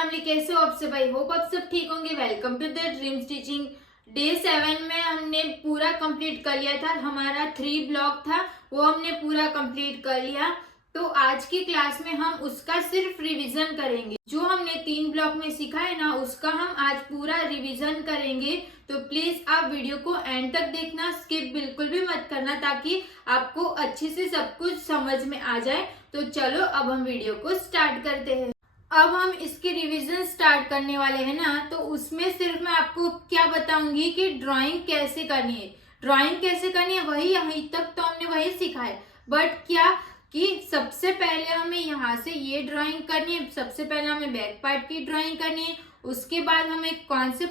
Family, कैसे हो आप सब? आई होप आप सब ठीक होंगे। Welcome to the dream stitching. Day 7 में हमने पूरा कंप्लीट कर लिया था। हमारा 3 ब्लॉक था, वो हमने पूरा कंप्लीट कर लिया। तो आज की क्लास में हम उसका सिर्फ रिवीजन करेंगे। जो हमने 3 ब्लॉक में सीखा है ना, उसका हम आज पूरा रिवीजन करेंगे। तो प्लीज आप वीडियो को एंड तक देखना, स्किप बिल्कुल भी मत करना, ताकि आपको अच्छे से सब कुछ समझ में आ जाए। तो चलो अब हम वीडियो को स्टार्ट करते हैं। अब हम इसकी रिवीजन स्टार्ट करने वाले हैं ना, तो उसमें सिर्फ मैं आपको क्या बताऊंगी कि ड्राइंग कैसे करनी है। ड्राइंग कैसे करनी है वही अभी तक तो हमने वही सीखा है, बट क्या कि सबसे पहले हमें यहाँ से ये ड्राइंग करनी है। सबसे पहले हमें बैक पार्ट की ड्राइंग करनी है। उसके बाद हमें कौन से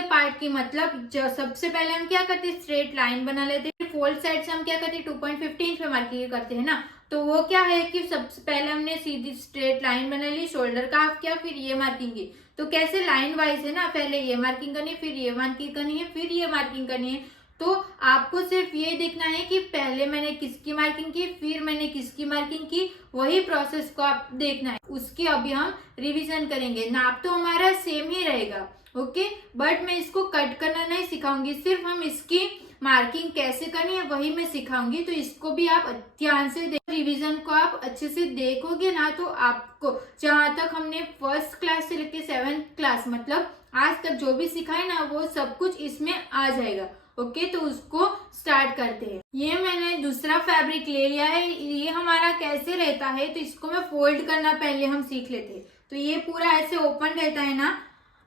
पार्ट की मतलब जो सबसे पहले हम क्या करते हैं, स्ट्रेट लाइन बना लेते हैं। फोल्ड साइड से हम क्या करते हैं, 2.15 इंच पे मार्किंग करते हैं ना। तो वो क्या है कि सबसे पहले हमने सीधी स्ट्रेट लाइन बना ली, शोल्डर का हाफ किया, फिर ये मार्किंग की। तो कैसे लाइन वाइज है ना, पहले ये मार्किंग करनी है, फिर ये मार्किंग करनी है, फिर ये मार्किंग करनी है। तो आपको सिर्फ ये देखना है कि पहले मैंने किसकी मार्किंग की, फिर मैंने किसकी मार्किंग की, वही प्रोसेस को आप देखना है। उसकी अभी हम रिवीजन करेंगे। नाप तो हमारा सेम ही रहेगा, ओके, बट मैं इसको कट करना नहीं सिखाऊंगी, सिर्फ हम इसकी मार्किंग कैसे करनी है वही मैं सिखाऊंगी। तो इसको भी आप ध्यान से रिवीजन को आप अच्छे से देखोगे ना, तो आपको जहां तक हमने फर्स्ट क्लास से लेके 7th क्लास मतलब आज तक जो भी सीखा है ना, वो सब कुछ इसमें आ जाएगा। ओके, तो उसको स्टार्ट करते हैं। ये मैंने दूसरा फैब्रिक ले लिया है। ये हमारा कैसे रहता है, तो इसको मैं फोल्ड करना पहले हम सीख लेते हैं। तो ये पूरा ऐसे ओपन रहता है ना,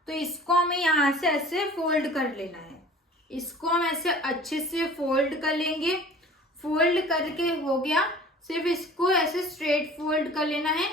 तो इसको हमें यहाँ से ऐसे फोल्ड कर लेना है। इसको हम ऐसे अच्छे से फोल्ड कर लेंगे। फोल्ड करके हो गया, सिर्फ इसको ऐसे स्ट्रेट फोल्ड कर लेना है।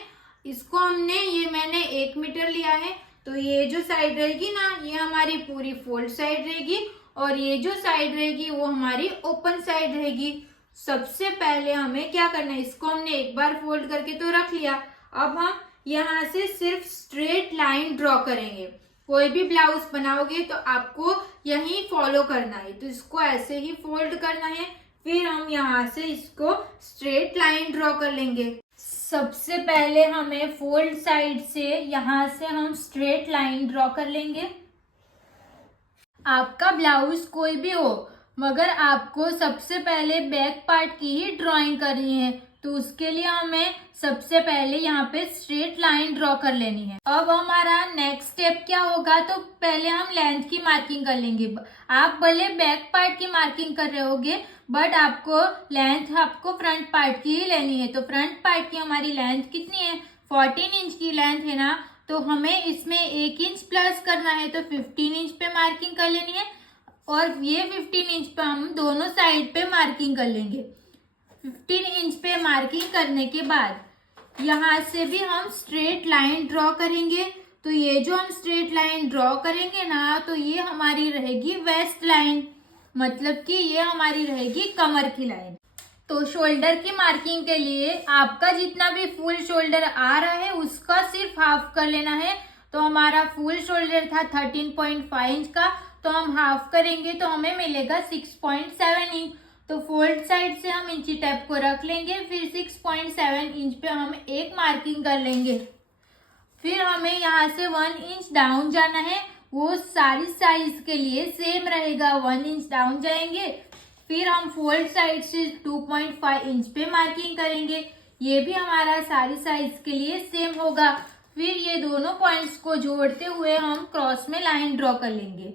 इसको ये मैंने 1 मीटर लिया है। तो ये जो साइड रहेगी ना, ये हमारी पूरी फोल्ड साइड रहेगी, और ये जो साइड रहेगी वो हमारी ओपन साइड रहेगी। सबसे पहले हमें क्या करना है, इसको हमने एक बार फोल्ड करके तो रख लिया। अब हम यहाँ से सिर्फ स्ट्रेट लाइन ड्रॉ करेंगे। कोई भी ब्लाउज बनाओगे तो आपको यही फॉलो करना है। तो इसको ऐसे ही फोल्ड करना है, फिर हम यहाँ से इसको स्ट्रेट लाइन ड्रॉ कर लेंगे। सबसे पहले हमें फोल्ड साइड से यहाँ से हम स्ट्रेट लाइन ड्रॉ कर लेंगे। आपका ब्लाउज कोई भी हो, मगर आपको सबसे पहले बैक पार्ट की ही ड्राइंग करनी है, तो उसके लिए हमें सबसे पहले यहाँ पे स्ट्रेट लाइन ड्रॉ कर लेनी है। अब हमारा नेक्स्ट स्टेप क्या होगा, तो पहले हम लेंथ की मार्किंग कर लेंगे। आप भले बैक पार्ट की मार्किंग कर रहे होगे, बट आपको लेंथ आपको फ्रंट पार्ट की ही लेनी है। तो फ्रंट पार्ट की हमारी लेंथ कितनी है, 14 इंच की लेंथ है ना, तो हमें इसमें 1 इंच प्लस करना है। तो 15 इंच पे मार्किंग कर लेनी है, और ये 15 इंच पे हम दोनों साइड पे मार्किंग कर लेंगे। 15 इंच पे मार्किंग करने के बाद यहाँ से भी हम स्ट्रेट लाइन ड्रॉ करेंगे। तो ये जो हम स्ट्रेट लाइन ड्रॉ करेंगे ना, तो ये हमारी रहेगी वेस्ट लाइन, मतलब कि ये हमारी रहेगी कमर की लाइन। तो शोल्डर की मार्किंग के लिए आपका जितना भी फुल शोल्डर आ रहा है उसका सिर्फ हाफ कर लेना है। तो हमारा फुल शोल्डर था 13.5 इंच का, तो हम हाफ करेंगे तो हमें मिलेगा 6.7 इंच। तो फोल्ड साइड से हम इंची टेप को रख लेंगे, फिर 6.7 इंच पे हम एक मार्किंग कर लेंगे। फिर हमें यहाँ से 1 इंच डाउन जाना है। वो सारी साइज के लिए सेम रहेगा, 1 इंच डाउन जाएंगे। फिर हम फोल्ड साइड से 2.5 इंच पे मार्किंग करेंगे। ये भी हमारा सारी साइज के लिए सेम होगा। फिर ये दोनों पॉइंट्स को जोड़ते हुए हम क्रॉस में लाइन ड्रॉ कर लेंगे।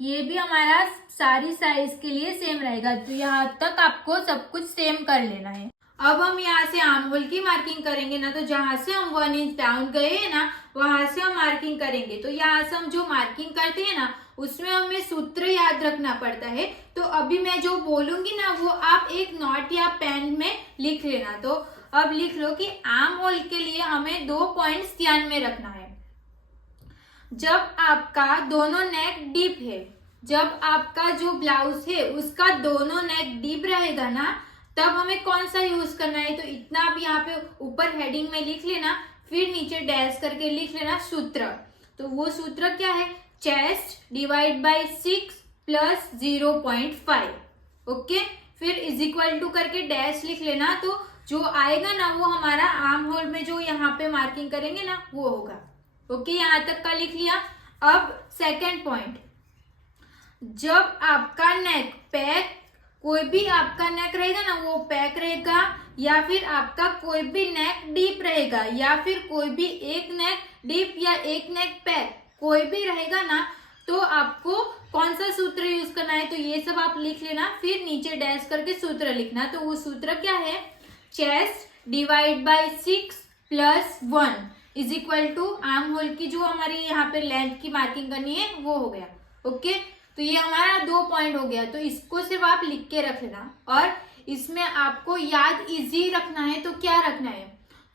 ये भी हमारा सारी साइज के लिए सेम रहेगा। तो यहाँ तक आपको सब कुछ सेम कर लेना है। अब हम यहाँ से आर्म होल की मार्किंग करेंगे ना, तो जहां से हम 1 इंच डाउन गए हैं ना, वहां से हम मार्किंग करेंगे। तो यहाँ से हम जो मार्किंग करते हैं ना, उसमें हमें सूत्र याद रखना पड़ता है। तो अभी मैं जो बोलूंगी ना, वो आप एक नोट या पेन में लिख लेना। तो अब लिख लो कि आर्म होल के लिए हमें 2 पॉइंट्स ध्यान में रखना है। जब आपका दोनों नेक डीप है, जब आपका जो ब्लाउज है उसका दोनों नेक डीप रहेगा ना, तब हमें कौन सा यूज करना है। तो इतना आप यहाँ पे ऊपर हेडिंग में लिख लेना, फिर नीचे डैश करके लिख लेना सूत्र। तो वो सूत्र क्या है, chest divide by 6 plus 0.5। Okay, फिर इज इक्वल टू करके डैश लिख लेना। तो जो आएगा ना वो हमारा आर्म होल में जो यहाँ पे मार्किंग करेंगे ना वो होगा। ओके, यहाँ तक का लिख लिया। अब सेकेंड पॉइंट, जब आपका नेक पैक, कोई भी आपका नेक रहेगा ना वो पैक रहेगा, या फिर आपका कोई भी नेक डीप रहेगा, या फिर कोई भी एक नेक डीप या एक नेक पैक कोई भी रहेगा ना, तो आपको कौन सा सूत्र यूज करना है, तो ये सब आप लिख लेना, फिर नीचे डैश करके सूत्र लिखना। तो वो सूत्र क्या है, chest divide by 6 plus 1 is equal to arm hole की जो हमारी यहाँ पे लेंथ की मार्किंग करनी है वो हो गया। ओके, तो ये हमारा 2 पॉइंट हो गया, तो इसको सिर्फ आप लिख के रख लेना। और इसमें आपको याद इजी रखना है, तो क्या रखना है,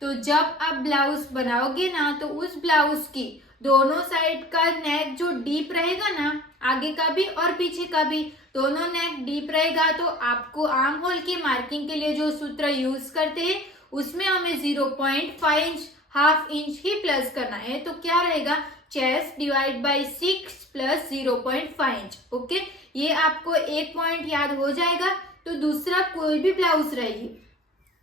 तो जब आप ब्लाउज बनाओगे ना तो उस ब्लाउज की दोनों साइड का नेक जो डीप रहेगा ना, आगे का भी और पीछे का भी दोनों नेक डीप रहेगा, तो आपको आर्म होल की मार्किंग के लिए जो सूत्र यूज करते हैं उसमें हमें 0.5 इंच, हाफ इंच ही प्लस करना है। तो क्या रहेगा, chest divide by 6 plus 0.5 inch. Okay, ये आपको एक पॉइंट याद हो जाएगा। तो दूसरा, कोई भी ब्लाउज रहेगी,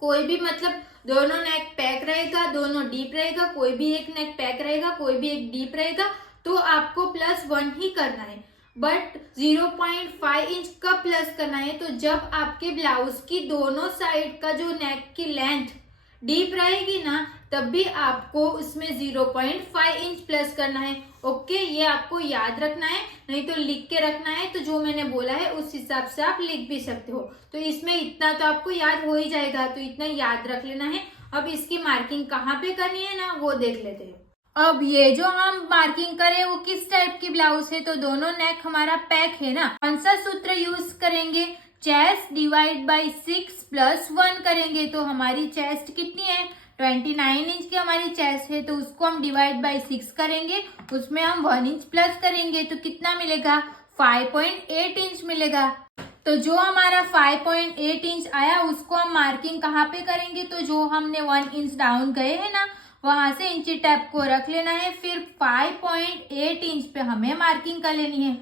कोई भी मतलब दोनों नेक पैक रहेगा, दोनों डीप रहेगा, कोई भी एक नेक पैक रहेगा, कोई भी एक डीप रहेगा, तो आपको +1 ही करना है। बट 0.5 इंच कब प्लस करना है, तो जब आपके ब्लाउज की दोनों साइड का जो नेक की लेंथ डीप रहेगी ना, तब भी आपको उसमें 0.5 इंच प्लस करना है। ओके, ये आपको याद रखना है, नहीं तो लिख के रखना है। तो जो मैंने बोला है उस हिसाब से आप लिख भी सकते हो। तो इसमें इतना तो आपको याद हो ही जाएगा, तो इतना याद रख लेना है। अब इसकी मार्किंग कहाँ पे करनी है ना वो देख लेते हैं। अब ये जो हम मार्किंग करें वो किस टाइप की ब्लाउज है, तो दोनों नेक हमारा पैक है ना, कौन सा सूत्र यूज करेंगे, चेस्ट डिवाइड बाय 6 प्लस 1 करेंगे। तो हमारी चेस्ट कितनी है, 29 इंच की हमारी चेस्ट है, तो उसको हम डिवाइड बाय 6 करेंगे, उसमें हम 1 इंच प्लस करेंगे, तो कितना मिलेगा, 5.8 इंच मिलेगा। तो जो हमारा 5.8 इंच आया उसको हम मार्किंग कहाँ पे करेंगे, तो जो हमने 1 इंच डाउन गए हैं ना वहां से इंची टैप को रख लेना है, फिर 5.8 इंच पे हमें मार्किंग कर लेनी है।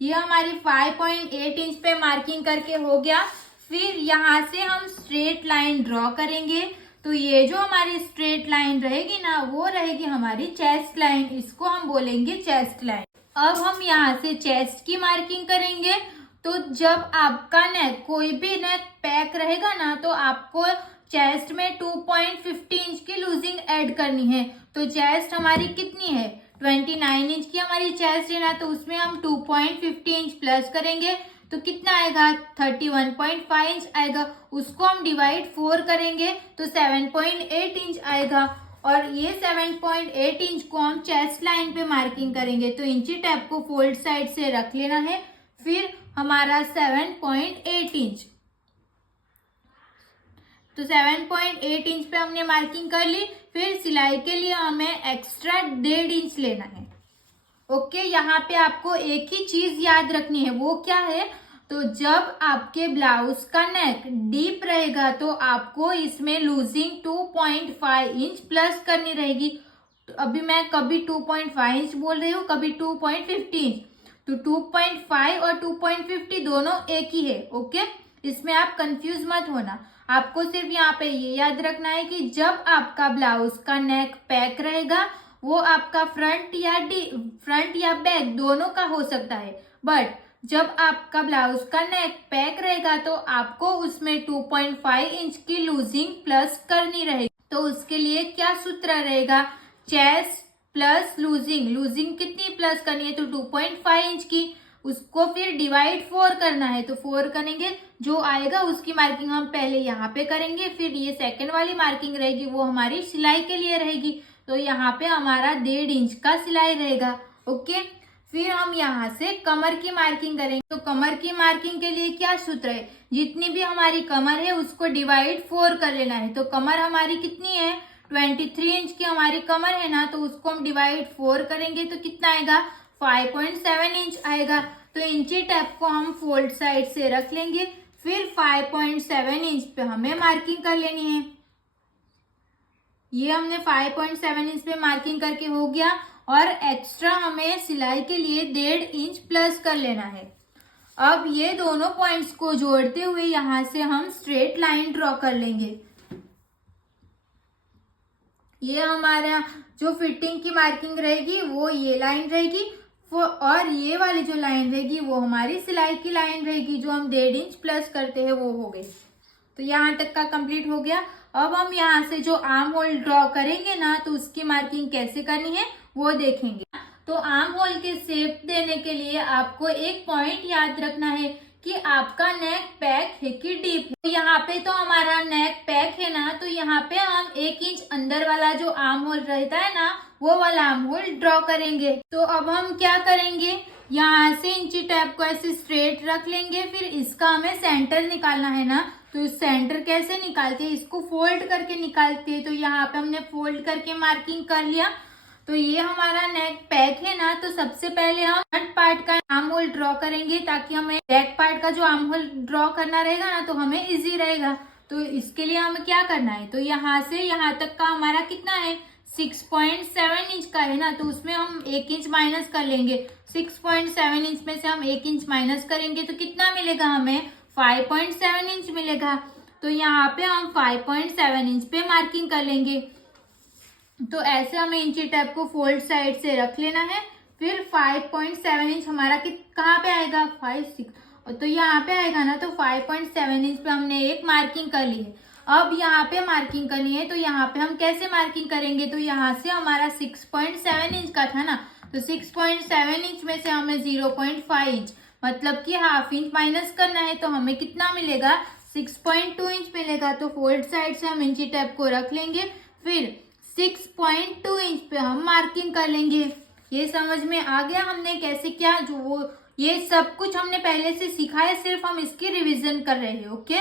ये हमारी 5.8 इंच पे मार्किंग करके हो गया। फिर यहाँ से हम स्ट्रेट लाइन ड्रॉ करेंगे, तो ये जो हमारी स्ट्रेट लाइन रहेगी ना वो रहेगी हमारी चेस्ट लाइन, इसको हम बोलेंगे चेस्ट लाइन। अब हम यहाँ से चेस्ट की मार्किंग करेंगे। तो जब आपका नेक, कोई भी नेक पैक रहेगा ना, तो आपको चेस्ट में 2.50 इंच की लूजिंग ऐड करनी है। तो चेस्ट हमारी कितनी है, 29 इंच की हमारी चेस्ट है ना, तो उसमें हम 2.50 इंच प्लस करेंगे, तो कितना आएगा, 31.5 इंच आएगा। उसको हम डिवाइड 4 करेंगे तो 7.8 इंच आएगा, और ये 7.8 इंच को हम चेस्ट लाइन पे मार्किंग करेंगे। तो इंची टैप को फोल्ड साइड से रख लेना है, फिर हमारा 7.8 इंच, तो 7.8 इंच पे हमने मार्किंग कर ली। फिर सिलाई के लिए हमें एक्स्ट्रा 1.5 इंच लेना है। ओके, यहाँ पे आपको एक ही चीज याद रखनी है, वो क्या है, तो जब आपके ब्लाउज का नेक डीप रहेगा तो आपको इसमें लूजिंग 2.5 इंच प्लस करनी रहेगी। तो अभी मैं कभी 2.5 इंच बोल रही हूँ, कभी 2.50 इंच, तो 2.5 और 2.50 दोनों एक ही है। ओके, इसमें आप कंफ्यूज मत होना। आपको सिर्फ यहाँ पे ये याद रखना है कि जब आपका ब्लाउज का नेक पैक रहेगा, वो आपका फ्रंट या बैक दोनों का हो सकता है, बट जब आपका ब्लाउज का नेक पैक रहेगा तो आपको उसमें 2.5 इंच की लूजिंग प्लस करनी रहेगी। तो उसके लिए क्या सूत्र रहेगा, चेस्ट प्लस लूजिंग कितनी प्लस करनी है, तो 2.5 इंच की, उसको फिर डिवाइड 4 करना है, तो 4 करेंगे, जो आएगा उसकी मार्किंग हम पहले यहाँ पे करेंगे, फिर ये सेकंड वाली मार्किंग रहेगी वो हमारी सिलाई के लिए रहेगी। तो यहाँ पे हमारा 1.5 इंच का सिलाई रहेगा। ओके, फिर हम यहाँ से कमर की मार्किंग करेंगे। तो कमर की मार्किंग के लिए क्या सूत्र है, जितनी भी हमारी कमर है उसको डिवाइड 4 कर लेना है। तो कमर हमारी कितनी है, 23 इंच की हमारी कमर है ना, तो उसको हम डिवाइड 4 करेंगे तो कितना आएगा, 5.7 इंच आएगा। तो इंची टैप को हम फोल्ड साइड से रख लेंगे, फिर 5.7 इंच पे हमें मार्किंग कर लेनी है। ये हमने 5.7 इंच पे मार्किंग करके हो गया, और एक्स्ट्रा हमें सिलाई के लिए 1.5 इंच प्लस कर लेना है। अब ये दोनों पॉइंट्स को जोड़ते हुए यहाँ से हम स्ट्रेट लाइन ड्रॉ कर लेंगे। ये हमारा जो फिटिंग की मार्किंग रहेगी वो ये लाइन रहेगी, और ये वाली जो लाइन रहेगी वो हमारी सिलाई की लाइन रहेगी, जो हम 1.5 इंच प्लस करते हैं वो हो गई। तो यहाँ तक का कंप्लीट हो गया। अब हम यहाँ से जो आर्म होल ड्रॉ करेंगे ना, तो उसकी मार्किंग कैसे करनी है वो देखेंगे। तो आर्म होल के शेप देने के लिए आपको एक पॉइंट याद रखना है कि आपका नेक पैक है कि डीप है। तो यहाँ पे तो हमारा नेक पैक है ना, तो यहाँ पे हम 1 इंच अंदर वाला जो आर्म होल रहता है ना, वो वाला आर्म होल ड्रॉ करेंगे। तो अब हम क्या करेंगे, यहाँ से इंची टेप को ऐसे स्ट्रेट रख लेंगे, फिर इसका हमें सेंटर निकालना है ना। तो सेंटर कैसे निकालते हैं, इसको फोल्ड करके निकालते हैं। तो यहाँ पे हमने फोल्ड करके मार्किंग कर लिया। तो ये हमारा नेक पैक है ना, तो सबसे पहले हम फ्रंट पार्ट का आर्म होल ड्रॉ करेंगे, ताकि हमें बैक पार्ट का जो आर्म होल ड्रॉ करना रहेगा ना, तो हमें इजी रहेगा। तो इसके लिए हमें क्या करना है, तो यहाँ से यहाँ तक का हमारा कितना है, 6.7 इंच का है ना, तो उसमें हम 1 इंच माइनस कर लेंगे। 6.7 इंच में से हम 1 इंच माइनस करेंगे तो कितना मिलेगा हमें, 5.7 इंच मिलेगा। तो यहाँ पे हम 5.7 इंच पे मार्किंग कर लेंगे। तो ऐसे हमें इंची टेप को फोल्ड साइड से रख लेना है। फिर 5.7 इंच हमारा कहाँ पे आएगा, 5 6, तो यहाँ पे आएगा ना। तो 5.7 इंच पे हमने एक मार्किंग कर ली है। अब यहाँ पे मार्किंग करनी है, तो यहाँ पे हम कैसे मार्किंग करेंगे, तो यहाँ से हमारा 6.7 इंच का था ना, तो 6.7 इंच में से हमें 0.5 इंच मतलब कि हाफ इंच माइनस करना है। तो हमें कितना मिलेगा, 6.2 इंच मिलेगा। तो फोल्ड साइड से हम इंची टेप को रख लेंगे, फिर 6.2 इंच पे हम मार्किंग कर लेंगे। ये समझ में आ गया हमने कैसे क्या, जो वो ये सब कुछ हमने पहले से सीखा है, सिर्फ हम इसकी रिवीजन कर रहे हैं। ओके,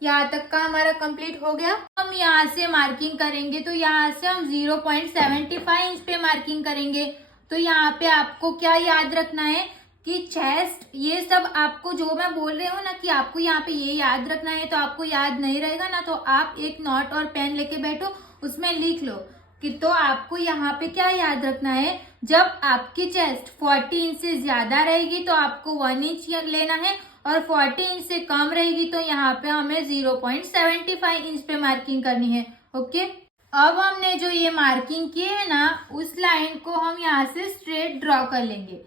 यहाँ तक का हमारा कंप्लीट हो गया। हम यहाँ से मार्किंग करेंगे, तो यहाँ से हम 0.75 इंच पे मार्किंग करेंगे। तो यहाँ पे आपको क्या याद रखना है कि चेस्ट, ये सब आपको जो मैं बोल रही हूँ ना कि आपको यहाँ पे ये याद रखना है, तो आपको याद नहीं रहेगा ना, तो आप एक नोट और पेन लेके बैठो, उसमें लिख लो कि तो आपको यहाँ पे क्या याद रखना है, जब आपकी चेस्ट 40 इंच से ज्यादा रहेगी तो आपको 1 इंच लेना है, और 40 इंच से कम रहेगी तो यहाँ पे हमें 0.75 इंच पे मार्किंग करनी है। ओके, अब हमने जो ये मार्किंग की है ना, उस लाइन को हम यहाँ से स्ट्रेट ड्रॉ कर लेंगे।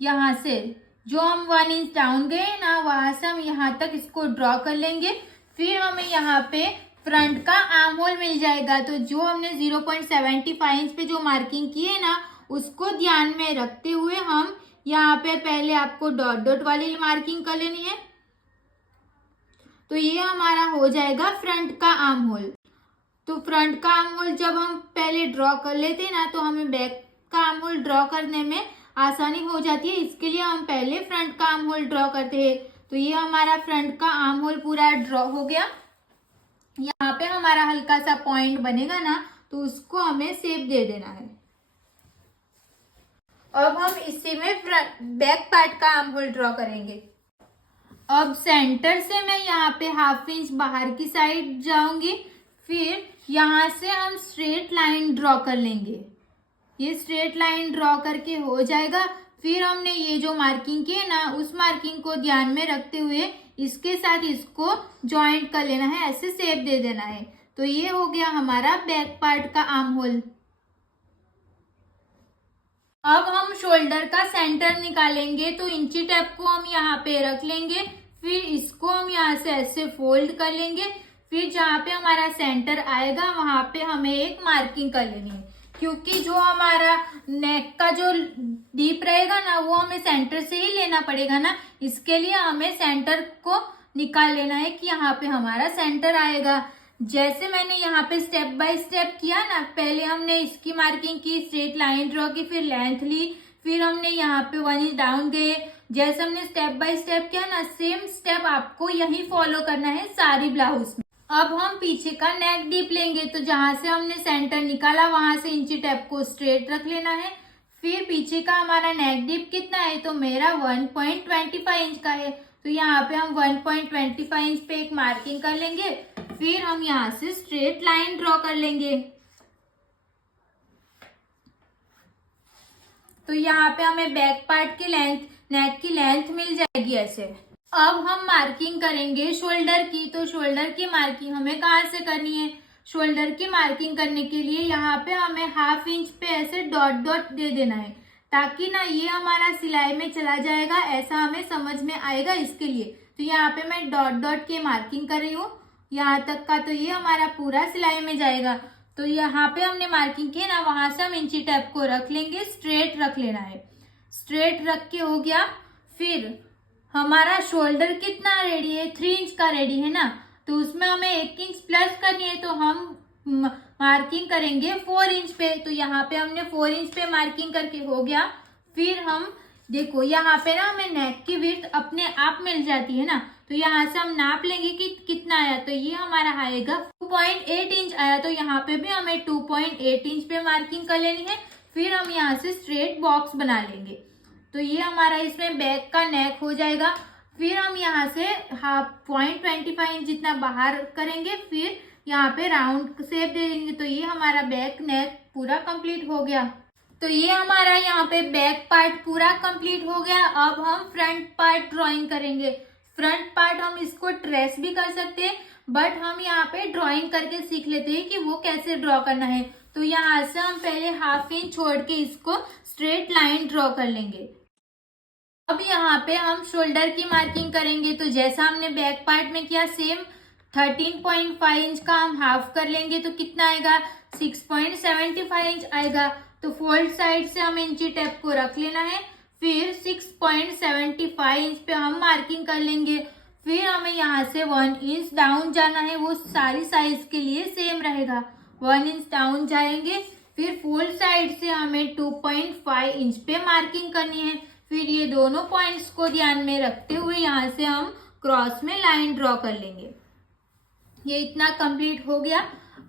यहाँ से जो हम 1 इंच डाउन गए ना, वहां से हम यहाँ तक इसको ड्रॉ कर लेंगे। फिर हमें यहाँ पे फ्रंट का आर्म होल मिल जाएगा। तो जो हमने 0.75 इंच पे जो मार्किंग की है ना, उसको ध्यान में रखते हुए हम यहाँ पे पहले आपको डॉट डॉट वाली मार्किंग कर लेनी है। तो ये हमारा हो जाएगा फ्रंट का आर्म होल। तो फ्रंट का आर्म होल जब हम पहले ड्रॉ कर लेते हैं ना, तो हमें बैक का आर्म होल ड्रॉ करने में आसानी हो जाती है। इसके लिए हम पहले फ्रंट का आर्म होल ड्रॉ करते हैं। तो ये हमारा फ्रंट का आर्म होल पूरा ड्रॉ हो गया। यहाँ पे हमारा हल्का सा पॉइंट बनेगा ना, तो उसको हमें शेप दे देना है। अब हम इसी में बैक पार्ट का आर्म होल ड्रॉ करेंगे। अब सेंटर से मैं यहाँ पे हाफ इंच बाहर की साइड जाऊंगी, फिर यहाँ से हम स्ट्रेट लाइन ड्रॉ कर लेंगे। ये स्ट्रेट लाइन ड्रॉ करके हो जाएगा। फिर हमने ये जो मार्किंग की है ना, उस मार्किंग को ध्यान में रखते हुए इसके साथ इसको जॉइंट कर लेना है, ऐसे शेप दे देना है। तो ये हो गया हमारा बैक पार्ट का आर्म होल। अब हम शोल्डर का सेंटर निकालेंगे। तो इंची टेप को हम यहाँ पे रख लेंगे, फिर इसको हम यहाँ से ऐसे फोल्ड कर लेंगे। फिर जहाँ पे हमारा सेंटर आएगा वहां पे हमें एक मार्किंग कर लेनी है, क्योंकि जो हमारा नेक का जो डीप रहेगा ना, वो हमें सेंटर से ही लेना पड़ेगा ना। इसके लिए हमें सेंटर को निकाल लेना है कि यहाँ पे हमारा सेंटर आएगा। जैसे मैंने यहाँ पे स्टेप बाय स्टेप किया ना, पहले हमने इसकी मार्किंग की, स्ट्रेट लाइन ड्रॉ की, फिर लेंथ ली, फिर हमने यहाँ पे 1 इंच डाउन गए। जैसे हमने स्टेप बाय स्टेप किया ना, सेम स्टेप आपको यही फॉलो करना है सारी ब्लाउज में। अब हम पीछे का नेक डीप लेंगे। तो जहां से हमने सेंटर निकाला वहां से इंची टेप को स्ट्रेट रख लेना है। फिर पीछे का हमारा नेक डीप कितना है, तो मेरा 1.25 इंच का है। तो यहाँ पे हम 1.25 इंच पे एक मार्किंग कर लेंगे। फिर हम यहाँ से स्ट्रेट लाइन ड्रॉ कर लेंगे। तो यहाँ पे हमें बैक पार्ट की लेंथ, नेक की लेंथ मिल जाएगी ऐसे। अब हम मार्किंग करेंगे शोल्डर की। तो शोल्डर की मार्किंग हमें कहाँ से करनी है, शोल्डर की मार्किंग करने के लिए यहाँ पे हमें 1/2 इंच पे ऐसे डॉट डॉट दे देना है, ताकि ना ये हमारा सिलाई में चला जाएगा, ऐसा हमें समझ में आएगा, इसके लिए। तो यहाँ पे मैं डॉट डॉट के मार्किंग कर रही हूँ यहाँ तक का, तो ये हमारा पूरा सिलाई में जाएगा। तो यहाँ पे हमने मार्किंग की ना, वहां से हम इंची टेप को रख लेंगे, स्ट्रेट रख लेना है। स्ट्रेट रख के हो गया। फिर हमारा शोल्डर कितना रेडी है, 3 इंच का रेडी है ना, तो उसमें हमें 1 इंच प्लस करनी है, तो हम मार्किंग करेंगे 4 इंच पे। तो यहाँ पे हमने 4 इंच पे मार्किंग करके हो गया। फिर हम देखो यहाँ पे ना हमें नेक की विड्थ अपने आप मिल जाती है ना, तो यहाँ से हम नाप लेंगे कि कितना आया। तो ये हमारा आएगा 2.8 इंच आया, तो यहाँ पे भी हमें 2.8 इंच पे मार्किंग कर लेनी है। फिर हम यहाँ से स्ट्रेट बॉक्स बना लेंगे, तो ये हमारा इसमें बैक का नेक हो जाएगा। फिर हम यहाँ से 0.25 इंच जितना बाहर करेंगे, फिर यहाँ पे राउंड शेप दे देंगे, तो ये हमारा बैक नेक पूरा कंप्लीट हो गया। तो ये हमारा यहाँ पे बैक पार्ट पूरा कंप्लीट हो गया। अब हम फ्रंट पार्ट ड्राइंग करेंगे। फ्रंट पार्ट हम इसको ट्रेस भी कर सकते हैं, बट हम यहाँ पे ड्राइंग करके सीख लेते हैं कि वो कैसे ड्रॉ करना है। तो यहाँ से हम पहले 1/2 इंच छोड़ के इसको स्ट्रेट लाइन ड्रॉ कर लेंगे। अब यहाँ पे हम शोल्डर की मार्किंग करेंगे, तो जैसा हमने बैक पार्ट में किया सेम 13.5 इंच का हम हाफ कर लेंगे, तो कितना आएगा 6.75 इंच आएगा। तो फोल्ड साइड से हम इंची टेप को रख लेना है। फिर 6.75 इंच पे हम मार्किंग कर लेंगे। फिर हमें यहाँ से 1 इंच डाउन जाना है, वो सारी साइज के लिए सेम रहेगा। 1 इंच डाउन जाएंगे। फिर फोल्ड साइड से हमें 2.5 इंच पे मार्किंग करनी है। फिर ये दोनों पॉइंट्स को ध्यान में रखते हुए यहाँ से हम क्रॉस में लाइन ड्रॉ कर लेंगे। ये इतना कंप्लीट हो गया।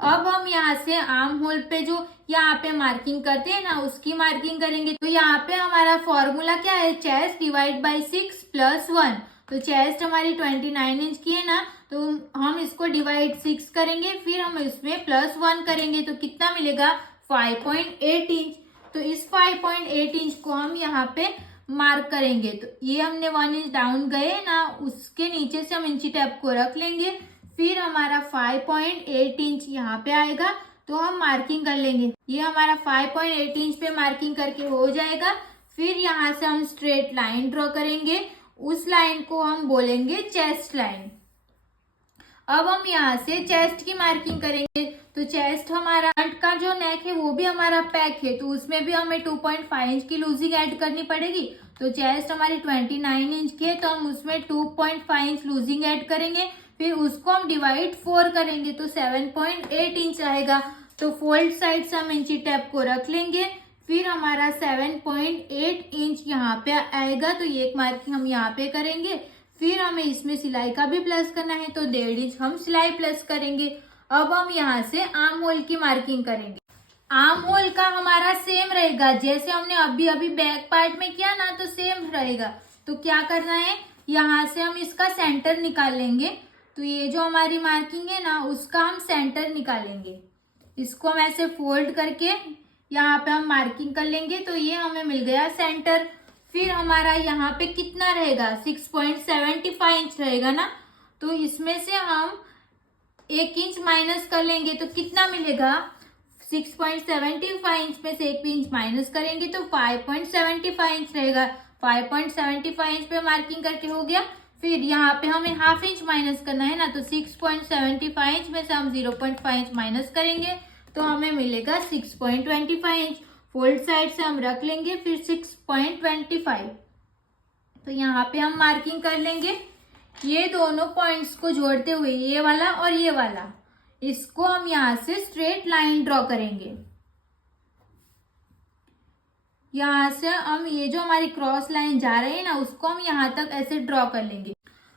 अब हम यहाँ से आर्म होल पे जो यहाँ पे मार्किंग करते हैं ना, उसकी मार्किंग करेंगे। तो यहाँ पे हमारा फॉर्मूला क्या है, चेस्ट डिवाइड बाई 6 + 1। तो चेस्ट हमारी 29 इंच की है ना, तो हम इसको डिवाइड 6 करेंगे, फिर हम इसमें +1 करेंगे, तो कितना मिलेगा 5.8 इंच। तो इस 5.8 इंच को हम यहाँ पे मार्क करेंगे। तो ये हमने 1 इंच डाउन गए ना, उसके नीचे से हम इंची टेप को रख लेंगे। फिर हमारा 5.8 इंच यहाँ पे आएगा, तो हम मार्किंग कर लेंगे। ये हमारा 5.8 इंच पे मार्किंग करके हो जाएगा। फिर यहाँ से हम स्ट्रेट लाइन ड्रॉ करेंगे, उस लाइन को हम बोलेंगे चेस्ट लाइन। अब हम यहाँ से चेस्ट की मार्किंग करेंगे। तो चेस्ट हमारा फ्रंट का जो नेक है वो भी हमारा पैक है, तो उसमें भी हमें 2.5 इंच की लूजिंग ऐड करनी पड़ेगी। तो चेस्ट हमारी 29 इंच की है, तो हम उसमें 2.5 इंच लूजिंग ऐड करेंगे। फिर उसको हम डिवाइड 4 करेंगे, तो 7.8 इंच आएगा। तो फोल्ड साइड से हम इंची टेप को रख लेंगे। फिर हमारा 7.8 इंच यहाँ पे आएगा, तो ये एक मार्किंग हम यहाँ पे करेंगे। फिर हमें इसमें सिलाई का भी प्लस करना है, तो 1.5 इंच हम सिलाई प्लस करेंगे। अब हम यहाँ से आर्म होल की मार्किंग करेंगे। आर्म होल का हमारा सेम रहेगा, जैसे हमने अभी अभी बैक पार्ट में किया ना, तो सेम रहेगा। तो क्या करना है, यहाँ से हम इसका सेंटर निकाल लेंगे। तो ये जो हमारी मार्किंग है ना, उसका हम सेंटर निकालेंगे। इसको हम ऐसे फोल्ड करके यहाँ पे हम मार्किंग कर लेंगे, तो ये हमें मिल गया सेंटर। फिर हमारा यहाँ पे कितना रहेगा 6.75 इंच रहेगा ना, तो इसमें से हम 1 इंच माइनस कर लेंगे, तो कितना मिलेगा 6.75 इंच में से 1 इंच माइनस करेंगे, तो 5.75 इंच रहेगा। 5.75 इंच पे मार्किंग करके हो गया। फिर यहाँ पे हमें 1/2 इंच माइनस करना है ना, तो 6.75 इंच में से हम 0.5 इंच माइनस करेंगे, तो हमें मिलेगा 6.25 इंच। फोल्ड साइड से हम रख लेंगे, फिर 6.25। तो यहाँ पे हम मार्किंग कर लेंगे। ये दोनों पॉइंट्स को जोड़ते हुए ये वाला और ये वाला, इसको हम यहाँ से स्ट्रेट लाइन ड्रॉ करेंगे। यहाँ से हम ये जो हमारी क्रॉस लाइन जा रही है ना, उसको हम यहाँ तक ऐसे ड्रॉ कर लेंगे।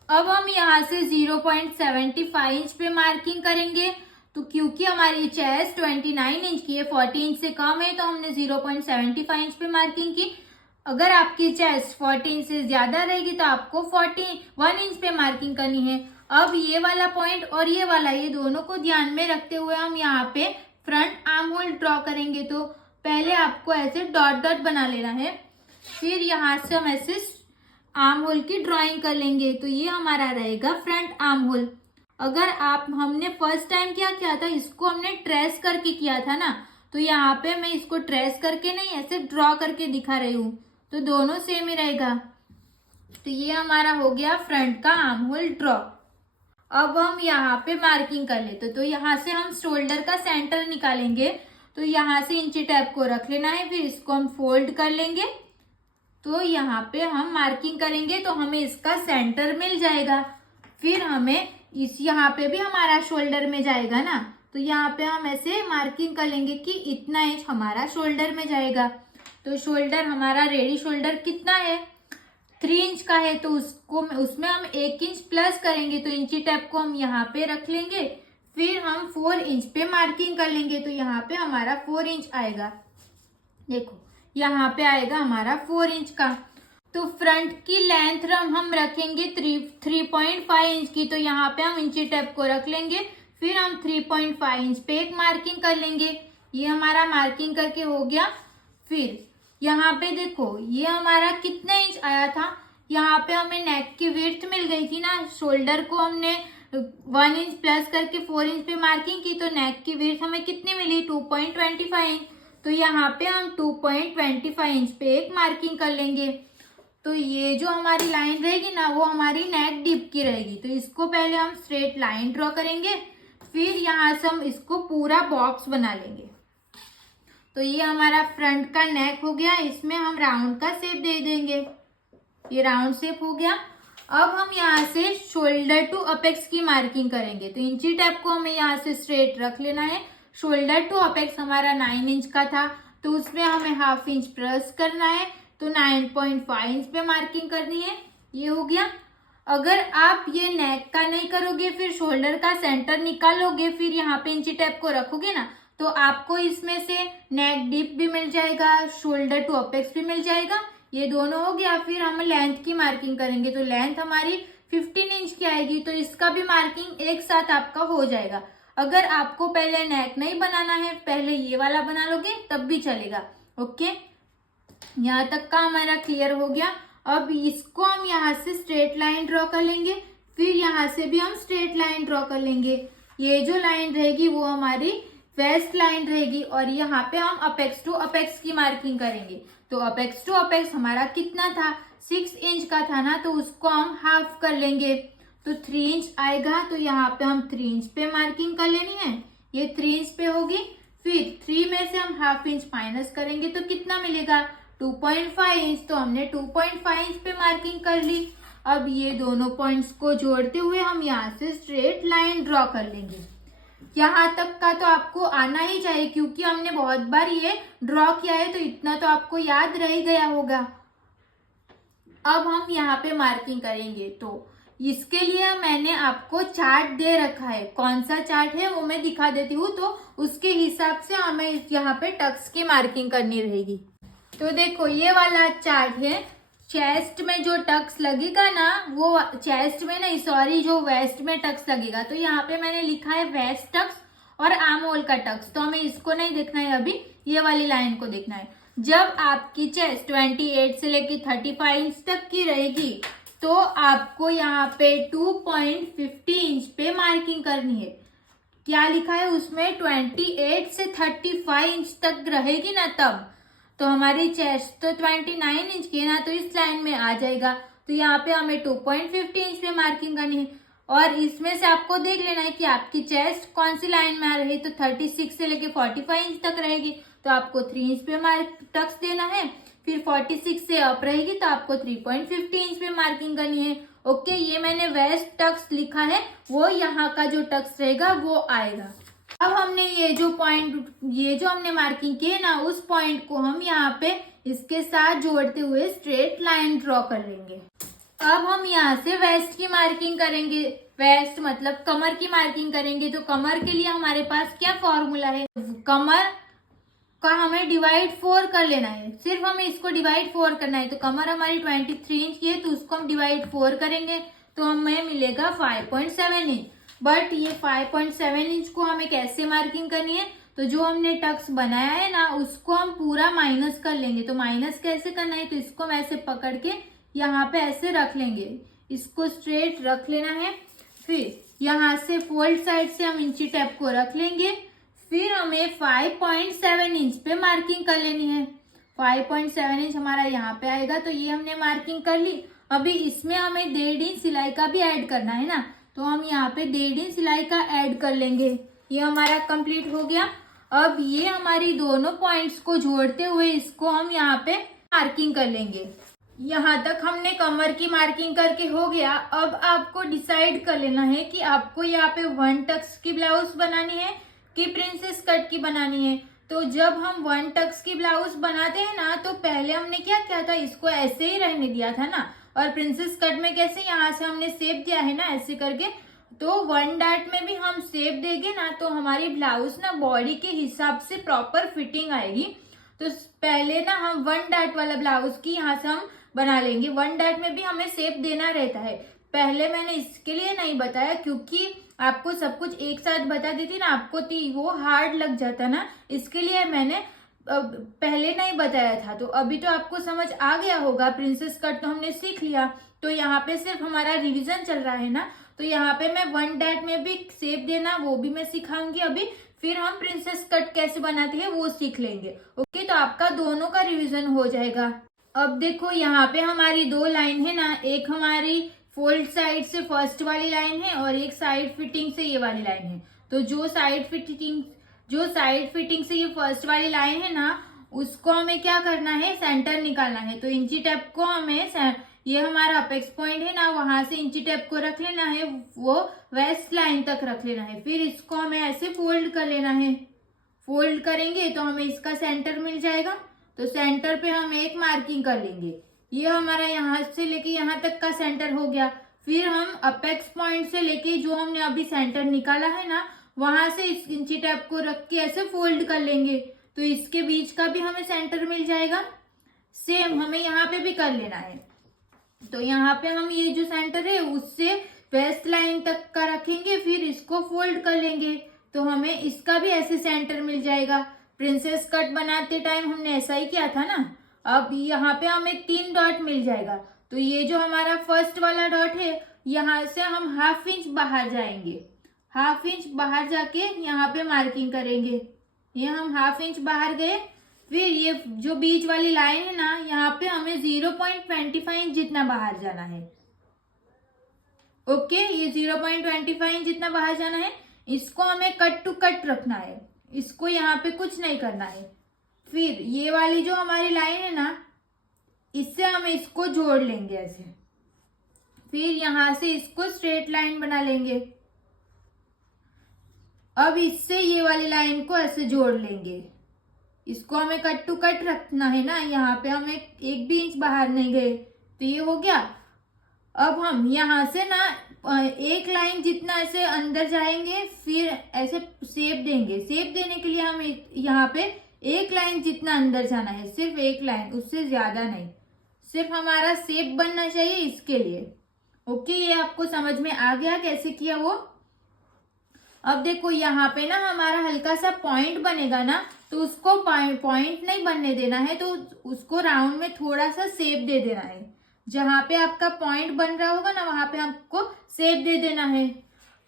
अब हम यहाँ से 0.75 इंच पे मार्किंग करेंगे। तो क्योंकि हमारी चेस्ट 29 इंच की है, 40 इंच से कम है, तो हमने 0.75 इंच पे मार्किंग की। अगर आपकी चेस्ट 40 इंच से ज्यादा रहेगी, तो आपको 41 इंच पे मार्किंग करनी है। अब ये वाला पॉइंट और ये वाला, ये दोनों को ध्यान में रखते हुए हम यहाँ पे फ्रंट आर्म होल ड्रॉ करेंगे। तो पहले आपको ऐसे डॉट डॉट बना लेना है, फिर यहाँ से हम ऐसे आर्म होल की ड्राइंग कर लेंगे। तो ये हमारा रहेगा फ्रंट आर्म होल। अगर आप हमने फर्स्ट टाइम क्या किया था, इसको हमने ट्रेस करके किया था ना, तो यहाँ पे मैं इसको ट्रेस करके नहीं ऐसे ड्रॉ करके दिखा रही हूँ, तो दोनों सेम ही रहेगा। तो ये हमारा हो गया फ्रंट का आर्म होल ड्रॉ। अब हम यहाँ पे मार्किंग कर लेते, तो यहाँ से हम शोल्डर का सेंटर निकालेंगे। तो यहाँ से इंची टेप को रख लेना है, फिर इसको हम फोल्ड कर लेंगे। तो यहाँ पे हम मार्किंग करेंगे तो हमें इसका सेंटर मिल जाएगा। फिर हमें इस यहाँ पे भी हमारा शोल्डर में जाएगा ना, तो यहाँ पे हम ऐसे मार्किंग कर लेंगे कि इतना इंच हमारा शोल्डर में जाएगा। तो शोल्डर हमारा रेडी शोल्डर कितना है, 3 इंच का है, तो उसमें हम 1 इंच प्लस करेंगे। तो इंची टेप को हम यहाँ पे रख लेंगे, फिर हम 4 इंच पे मार्किंग कर लेंगे। तो यहाँ पे हमारा 4 इंच आएगा। देखो यहाँ पे आएगा हमारा 4 इंच का। तो फ्रंट की लेंथ हम रखेंगे 3.5 इंच की। तो यहाँ पे हम इंची टेप को रख लेंगे, फिर हम 3.5 इंच पे एक मार्किंग कर लेंगे। ये हमारा मार्किंग करके हो गया। फिर यहाँ पे देखो ये हमारा कितने इंच आया था, यहाँ पे हमें नेक की विड्थ मिल गई थी ना, शोल्डर को हमने 1 इंच प्लस करके 4 इंच पे मार्किंग की, तो नेक की विड्थ हमें कितनी मिली, 2.25 इंच। तो यहाँ पे हम 2.25 इंच पे एक मार्किंग कर लेंगे। तो ये जो हमारी लाइन रहेगी ना, वो हमारी नेक डिप की रहेगी। तो इसको पहले हम स्ट्रेट लाइन ड्रॉ करेंगे, फिर यहाँ से हम इसको पूरा बॉक्स बना लेंगे। तो ये हमारा फ्रंट का नेक हो गया, इसमें हम राउंड का शेप दे देंगे। ये राउंड शेप हो गया। अब हम यहाँ से शोल्डर टू अपेक्स की मार्किंग करेंगे। तो इंची टेप को हमें यहाँ से स्ट्रेट रख लेना है। शोल्डर टू अपेक्स हमारा 9 इंच का था, तो उसमें हमें हाफ इंच प्लस करना है। तो 9.5 इंच पे मार्किंग करनी है। ये हो गया। अगर आप ये नेक का नहीं करोगे, फिर शोल्डर का सेंटर निकालोगे, फिर यहाँ पे इंची टेप को रखोगे ना, तो आपको इसमें से नेक डीप भी मिल जाएगा, शोल्डर टू अपेक्स भी मिल जाएगा। ये दोनों हो गया। फिर हम लेंथ की मार्किंग करेंगे। तो लेंथ हमारी 15 इंच की आएगी, तो इसका भी मार्किंग एक साथ आपका हो जाएगा। अगर आपको पहले नेक नहीं बनाना है, पहले ये वाला बना लोगे तब भी चलेगा। ओके, यहाँ तक का हमारा क्लियर हो गया। अब इसको हम यहाँ से स्ट्रेट लाइन ड्रॉ कर लेंगे, फिर यहाँ से भी हम स्ट्रेट लाइन ड्रॉ कर लेंगे। ये जो लाइन रहेगी वो हमारी वेस्ट लाइन रहेगी, और यहाँ पे हम अपेक्स टू अपेक्स की मार्किंग करेंगे। तो अपेक्स टू अपेक्स हमारा कितना था, 6 इंच का था ना, तो उसको हम हाफ कर लेंगे। तो 3 इंच आएगा, तो यहाँ पे हम 3 इंच पे मार्किंग कर लेनी है। ये 3 इंच पे होगी। फिर 3 में से हम हाफ इंच माइनस करेंगे, तो कितना मिलेगा, 2.5 इंच। तो हमने 2.5 इंच पे मार्किंग कर ली। अब ये दोनों पॉइंट्स को जोड़ते हुए हम यहाँ से स्ट्रेट लाइन ड्रॉ कर लेंगे। यहाँ तक का तो आपको आना ही चाहिए, क्योंकि हमने बहुत बार ये ड्रॉ किया है, तो इतना तो आपको याद रह गया होगा। अब हम यहाँ पे मार्किंग करेंगे। तो इसके लिए मैंने आपको चार्ट दे रखा है, कौन सा चार्ट है वो मैं दिखा देती हूँ। तो उसके हिसाब से हमें यहाँ पे टक्स की मार्किंग करनी रहेगी। तो देखो ये वाला चार्ट है, चेस्ट में जो टक्स लगेगा ना, वो चेस्ट में नहीं, सॉरी, जो वेस्ट में टक्स लगेगा। तो यहाँ पे मैंने लिखा है वेस्ट टक्स और आर्म होल का टक्स। तो हमें इसको नहीं देखना है अभी, ये वाली लाइन को देखना है। जब आपकी चेस्ट 28 से लेके 35 इंच तक की रहेगी, तो आपको यहाँ पे 2.50 इंच पे मार्किंग करनी है। क्या लिखा है उसमें, 28 से 35 इंच तक रहेगी ना, तब तो हमारी चेस्ट तो 29 इंच की है ना, तो इस लाइन में आ जाएगा। तो यहाँ पे हमें 2.50 इंच पे मार्किंग करनी है। और इसमें से आपको देख लेना है कि आपकी चेस्ट कौन सी लाइन में आ रही है। तो 36 से लेके 45 इंच तक रहेगी, तो आपको 3 इंच पे टक्स देना है। फिर 46 से अप रहेगी, तो आपको 3.50 इंच पे मार्किंग करनी है। ओके, ये मैंने वेस्ट टक्स लिखा है, वो यहाँ का जो टक्स रहेगा वो आएगा। अब हमने ये जो हमने मार्किंग की है ना, उस पॉइंट को हम यहाँ पे इसके साथ जोड़ते हुए स्ट्रेट लाइन ड्रॉ कर लेंगे। अब हम यहाँ से वेस्ट की मार्किंग करेंगे। वेस्ट मतलब कमर की मार्किंग करेंगे। तो कमर के लिए हमारे पास क्या फॉर्मूला है, कमर का हमें डिवाइड 4 कर लेना है। सिर्फ हमें इसको डिवाइड 4 करना है। तो कमर हमारी 23 इंच की है, तो उसको हम डिवाइड 4 करेंगे, तो हमें मिलेगा 5.7 इंच। बट ये 5.7 इंच को हमें कैसे मार्किंग करनी है, तो जो हमने टक्स बनाया है ना, उसको हम पूरा माइनस कर लेंगे। तो माइनस कैसे करना है, तो इसको हम ऐसे पकड़ के यहाँ पे ऐसे रख लेंगे, इसको स्ट्रेट रख लेना है। फिर यहाँ से फोल्ड साइड से हम इंची टेप को रख लेंगे। फिर हमें 5.7 इंच पे मार्किंग कर लेनी है। 5.7 इंच हमारा यहाँ पे आएगा, तो ये हमने मार्किंग कर ली। अभी इसमें हमें 1.5 इंच सिलाई का भी ऐड करना है ना, तो हम यहाँ पे 1.5 इंच सिलाई का ऐड कर लेंगे। ये हमारा कंप्लीट हो गया। अब ये हमारी दोनों पॉइंट्स को जोड़ते हुए इसको हम यहाँ पे मार्किंग कर लेंगे। यहाँ तक हमने कमर की मार्किंग करके हो गया। अब आपको डिसाइड कर लेना है कि आपको यहाँ पे 1 टक्स की ब्लाउज बनानी है कि प्रिंसेस कट की बनानी है। तो जब हम 1 टक्स की ब्लाउज बनाते हैं ना, तो पहले हमने क्या किया था, इसको ऐसे ही रहने दिया था ना, और प्रिंसेस कट में कैसे यहाँ से हमने शेप दिया है ना ऐसे करके, तो 1 डैट में भी हम शेप देंगे ना, तो हमारी ब्लाउज ना बॉडी के हिसाब से प्रॉपर फिटिंग आएगी। तो पहले ना हम 1 डैट वाला ब्लाउज की यहाँ से हम बना लेंगे। 1 डैट में भी हमें शेप देना रहता है। पहले मैंने इसके लिए नहीं बताया क्योंकि आपको सब कुछ एक साथ बता देती ना, आपको वो हार्ड लग जाता ना, इसके लिए मैंने पहले नहीं बताया था। तो अभी तो आपको समझ आ गया होगा। प्रिंसेस कट तो हमने सीख लिया, तो यहाँ पे सिर्फ हमारा रिवीजन चल रहा है ना, तो यहाँ पे मैं 1 डैट में भी शेप देना वो भी मैं सिखाऊंगी अभी। फिर हम प्रिंसेस कट कैसे बनाते हैं वो सीख लेंगे। ओके, तो आपका दोनों का रिवीजन हो जाएगा। अब देखो यहाँ पे हमारी 2 लाइन है ना, एक हमारी फोल्ड साइड से फर्स्ट वाली लाइन है और एक साइड फिटिंग से ये वाली लाइन है। तो जो साइड फिटिंग से ये फर्स्ट वाली लाइन है ना, उसको हमें क्या करना है, सेंटर निकालना है। तो इंची टेप को हमें, ये हमारा अपेक्स पॉइंट है ना, वहां से इंची टेप को रख लेना है, वो वेस्ट लाइन तक रख लेना है। फिर इसको हमें ऐसे फोल्ड कर लेना है। फोल्ड करेंगे तो हमें इसका सेंटर मिल जाएगा। तो सेंटर पे हम एक मार्किंग कर लेंगे। ये हमारा यहाँ से लेके यहाँ तक का सेंटर हो गया। फिर हम अपेक्स पॉइंट से लेके जो हमने अभी सेंटर निकाला है ना, वहां से इस इंची टेप को रख के ऐसे फोल्ड कर लेंगे, तो इसके बीच का भी हमें सेंटर मिल जाएगा। सेम हमें यहाँ पे भी कर लेना है। तो यहाँ पे हम ये जो सेंटर है उससे वेस्ट लाइन तक का रखेंगे, फिर इसको फोल्ड कर लेंगे, तो हमें इसका भी ऐसे सेंटर मिल जाएगा। प्रिंसेस कट बनाते टाइम हमने ऐसा ही किया था ना। अब यहाँ पे हमें 3 डॉट मिल जाएगा। तो ये जो हमारा फर्स्ट वाला डॉट है, यहाँ से हम 1/2 इंच बाहर जाएंगे। 1/2 इंच बाहर जाके यहाँ पे मार्किंग करेंगे। ये हम 1/2 इंच बाहर गए। फिर ये जो बीच वाली लाइन है ना, यहाँ पे हमें 0.25 इंच जितना बाहर जाना है। ओके, ये 0.25 इंच जितना बाहर जाना है। इसको हमें कट टू कट रखना है, इसको यहाँ पे कुछ नहीं करना है। फिर ये वाली जो हमारी लाइन है ना, इससे हम इसको जोड़ लेंगे ऐसे। फिर यहां से इसको स्ट्रेट लाइन बना लेंगे। अब इससे ये वाली लाइन को ऐसे जोड़ लेंगे। इसको हमें कट टू कट रखना है ना, यहाँ पे हमें 1 भी इंच बाहर नहीं गए, तो ये हो गया। अब हम यहाँ से ना एक लाइन जितना ऐसे अंदर जाएंगे, फिर ऐसे शेप देंगे। शेप देने के लिए हम यहाँ पे 1 लाइन जितना अंदर जाना है, सिर्फ 1 लाइन, उससे ज्यादा नहीं। सिर्फ हमारा शेप बनना चाहिए इसके लिए। ओके, ये आपको समझ में आ गया कैसे किया वो। अब देखो यहाँ पे ना हमारा हल्का सा पॉइंट बनेगा ना, तो उसको पॉइंट नहीं बनने देना है, तो उसको राउंड में थोड़ा सा शेप दे देना है। जहां पे आपका पॉइंट बन रहा होगा ना, वहां पे आपको शेप दे देना है।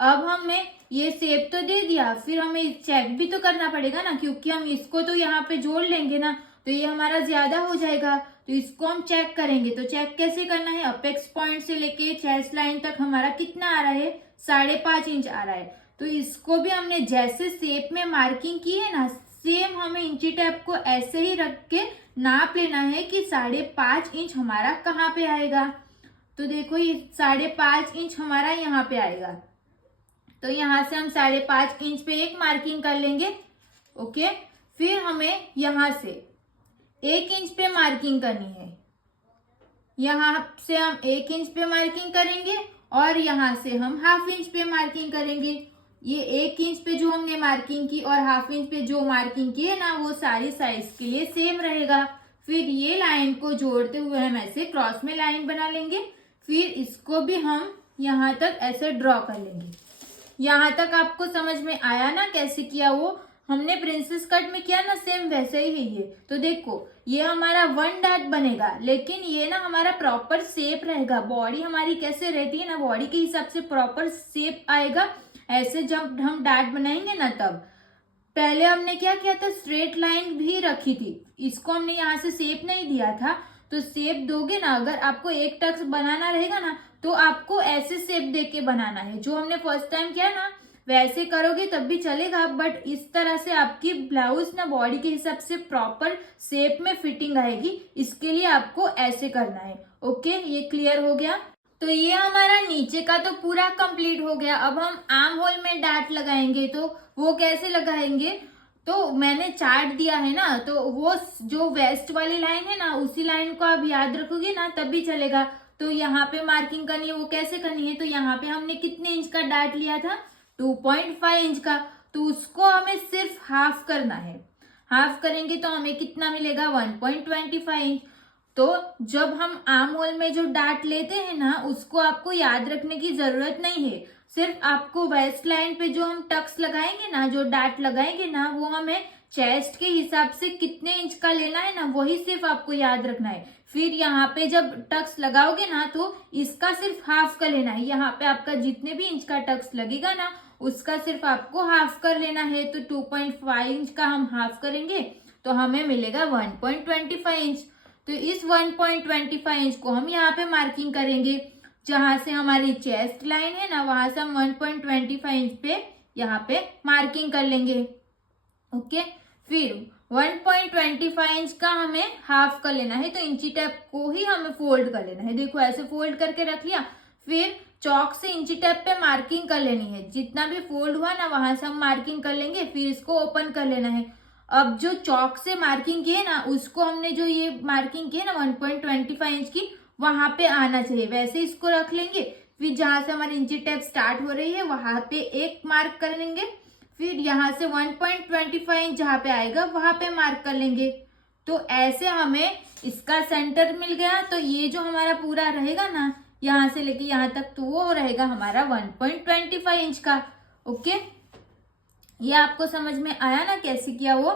अब हमें ये शेप तो दे दिया, फिर हमें चेक भी तो करना पड़ेगा ना, क्योंकि हम इसको तो यहाँ पे जोड़ लेंगे ना, तो ये हमारा ज्यादा हो जाएगा। तो इसको हम चेक करेंगे। तो चेक कैसे करना है, अपेक्स पॉइंट से लेके चेस्ट लाइन तक हमारा कितना आ रहा है, 5.5 इंच आ रहा है। तो इसको भी हमने जैसे शेप में मार्किंग की है ना, सेम हमें इंची टेप को ऐसे ही रख के नाप लेना है कि 5.5 इंच हमारा कहाँ पे आएगा। तो देखो ये 5.5 इंच हमारा यहाँ पे आएगा। तो यहाँ से हम 5.5 इंच पे एक मार्किंग कर लेंगे। ओके, फिर हमें यहाँ से 1 इंच पे मार्किंग करनी है। यहाँ से हम 1 इंच पे मार्किंग करेंगे और यहाँ से हम 1/2 इंच पे मार्किंग करेंगे। ये 1 इंच पे जो हमने मार्किंग की और 1/2 इंच पे जो मार्किंग की है ना, वो सारी साइज के लिए सेम रहेगा। फिर ये लाइन को जोड़ते हुए हम ऐसे क्रॉस में लाइन बना लेंगे। फिर इसको भी हम यहाँ तक ऐसे ड्रॉ कर लेंगे। यहाँ तक आपको समझ में आया ना कैसे किया वो। हमने प्रिंसेस कट में किया ना सेम वैसे ही है ये। तो देखो ये हमारा 1 डॉट बनेगा, लेकिन ये ना हमारा प्रॉपर शेप रहेगा। बॉडी हमारी कैसे रहती है ना, बॉडी के हिसाब से प्रॉपर शेप आएगा। ऐसे जब हम डॉट बनाएंगे ना, तब पहले हमने क्या किया था, स्ट्रेट लाइन भी रखी थी, इसको हमने यहाँ से शेप नहीं दिया था। तो शेप दोगे ना, अगर आपको एक टक्स बनाना रहेगा ना, तो आपको ऐसे शेप दे के बनाना है। जो हमने फर्स्ट टाइम किया ना वैसे करोगे तब भी चलेगा, बट इस तरह से आपकी ब्लाउज ना बॉडी के हिसाब से प्रॉपर शेप में फिटिंग आएगी। इसके लिए आपको ऐसे करना है। ओके, ये क्लियर हो गया। तो ये हमारा नीचे का तो पूरा कंप्लीट हो गया। अब हम आर्म होल में डॉट लगाएंगे, तो वो कैसे लगाएंगे, तो मैंने चार्ट दिया है ना, तो वो जो वेस्ट वाली लाइन है ना, उसी लाइन को आप याद रखोगे ना तभी चलेगा। तो यहाँ पे मार्किंग करनी है, वो कैसे करनी है, तो यहाँ पे हमने कितने इंच का डॉट लिया था, 2.5 इंच का, तो उसको हमें सिर्फ हाफ करना है। हाफ करेंगे तो हमें कितना मिलेगा, 1.25 इंच। तो जब हम आर्म होल में जो डॉट लेते हैं ना, उसको आपको याद रखने की जरूरत नहीं है। सिर्फ आपको वेस्ट लाइन पे जो हम टक्स लगाएंगे ना, जो डॉट लगाएंगे ना, वो हमें चेस्ट के हिसाब से कितने इंच का लेना है ना, वही सिर्फ आपको याद रखना है। फिर यहाँ पे जब टक्स लगाओगे ना, तो इसका सिर्फ हाफ का लेना है। यहाँ पे आपका जितने भी इंच का टक्स लगेगा ना, उसका सिर्फ आपको हाफ कर लेना है। तो 2.5 इंच का हम हाफ करेंगे तो हमें मिलेगा 1.25 इंच। तो इस 1.25 इंच को हम यहाँ पे मार्किंग करेंगे। जहां से हमारी चेस्ट लाइन है ना, वहां से हम 1.25 इंच पे यहाँ पे मार्किंग कर लेंगे। ओके, फिर 1.25 इंच का हमें हाफ कर लेना है, तो इंची टेप को ही हमें फोल्ड कर लेना है। देखो ऐसे फोल्ड करके रख लिया। फिर चौक से इंची टेप पे मार्किंग कर लेनी है। जितना भी फोल्ड हुआ ना, वहां से हम मार्किंग कर लेंगे। फिर इसको ओपन कर लेना है। अब जो चौक से मार्किंग की है ना, उसको हमने जो ये मार्किंग की है ना 1.25 इंच की, वहां पे आना चाहिए। वैसे इसको रख लेंगे। फिर जहां से हमारी इंची टेप स्टार्ट हो रही है, वहां पे एक मार्क कर लेंगे। फिर यहाँ से 1.25 इंच जहाँ पे आएगा वहां पे मार्क कर लेंगे। तो ऐसे हमें इसका सेंटर मिल गया। तो ये जो हमारा पूरा रहेगा ना, यहाँ से लेके यहाँ तक, तो वो रहेगा हमारा 1.25 इंच का। ओके, ये आपको समझ में आया ना कैसे किया वो।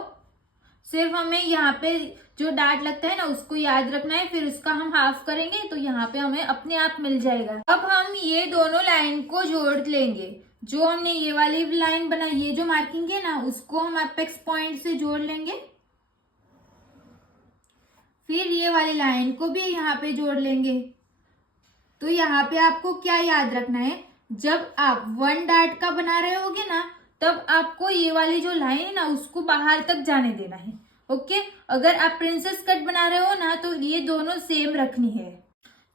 सिर्फ हमें यहाँ पे जो डॉट लगता है ना, उसको याद रखना है। फिर उसका हम हाफ करेंगे तो यहाँ पे हमें अपने आप मिल जाएगा। अब हम ये दोनों लाइन को जोड़ लेंगे। जो हमने ये वाली लाइन बनाई, ये जो मार्किंग है ना, उसको हम अपेक्स पॉइंट से जोड़ लेंगे। फिर ये वाली लाइन को भी यहाँ पे जोड़ लेंगे। तो यहाँ पे आपको क्या याद रखना है, जब आप 1 डॉट का बना रहे होगे ना, तब आपको ये वाली जो लाइन है ना, उसको बाहर तक जाने देना है। ओके, अगर आप प्रिंसेस कट बना रहे हो ना, तो ये दोनों सेम रखनी है।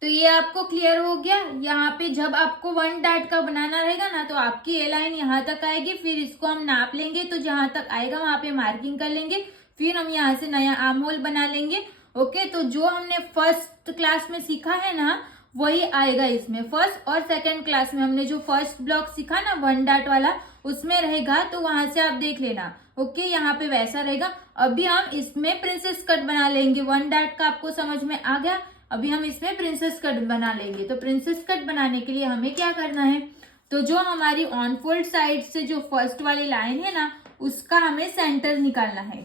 तो ये आपको क्लियर हो गया। यहाँ पे जब आपको 1 डॉट का बनाना रहेगा ना, तो आपकी ये लाइन यहाँ तक आएगी। फिर इसको हम नाप लेंगे, तो जहां तक आएगा वहां पे मार्किंग कर लेंगे। फिर हम यहाँ से नया आर्म होल बना लेंगे। ओके, तो जो हमने फर्स्ट क्लास में सीखा है ना, वही आएगा इसमें। फर्स्ट और सेकंड क्लास में हमने जो फर्स्ट ब्लॉक सीखा ना 1 डॉट वाला, उसमें रहेगा। तो वहां से आप देख लेना। ओके, यहाँ पे वैसा रहेगा। अभी हम इसमें प्रिंसेस कट बना लेंगे। 1 डॉट का आपको समझ में आ गया। अभी हम इसमें प्रिंसेस कट बना लेंगे। तो प्रिंसेस कट बनाने के लिए हमें क्या करना है, तो जो हमारी ऑन फोल्ड साइड से जो फर्स्ट वाली लाइन है ना, उसका हमें सेंटर निकालना है।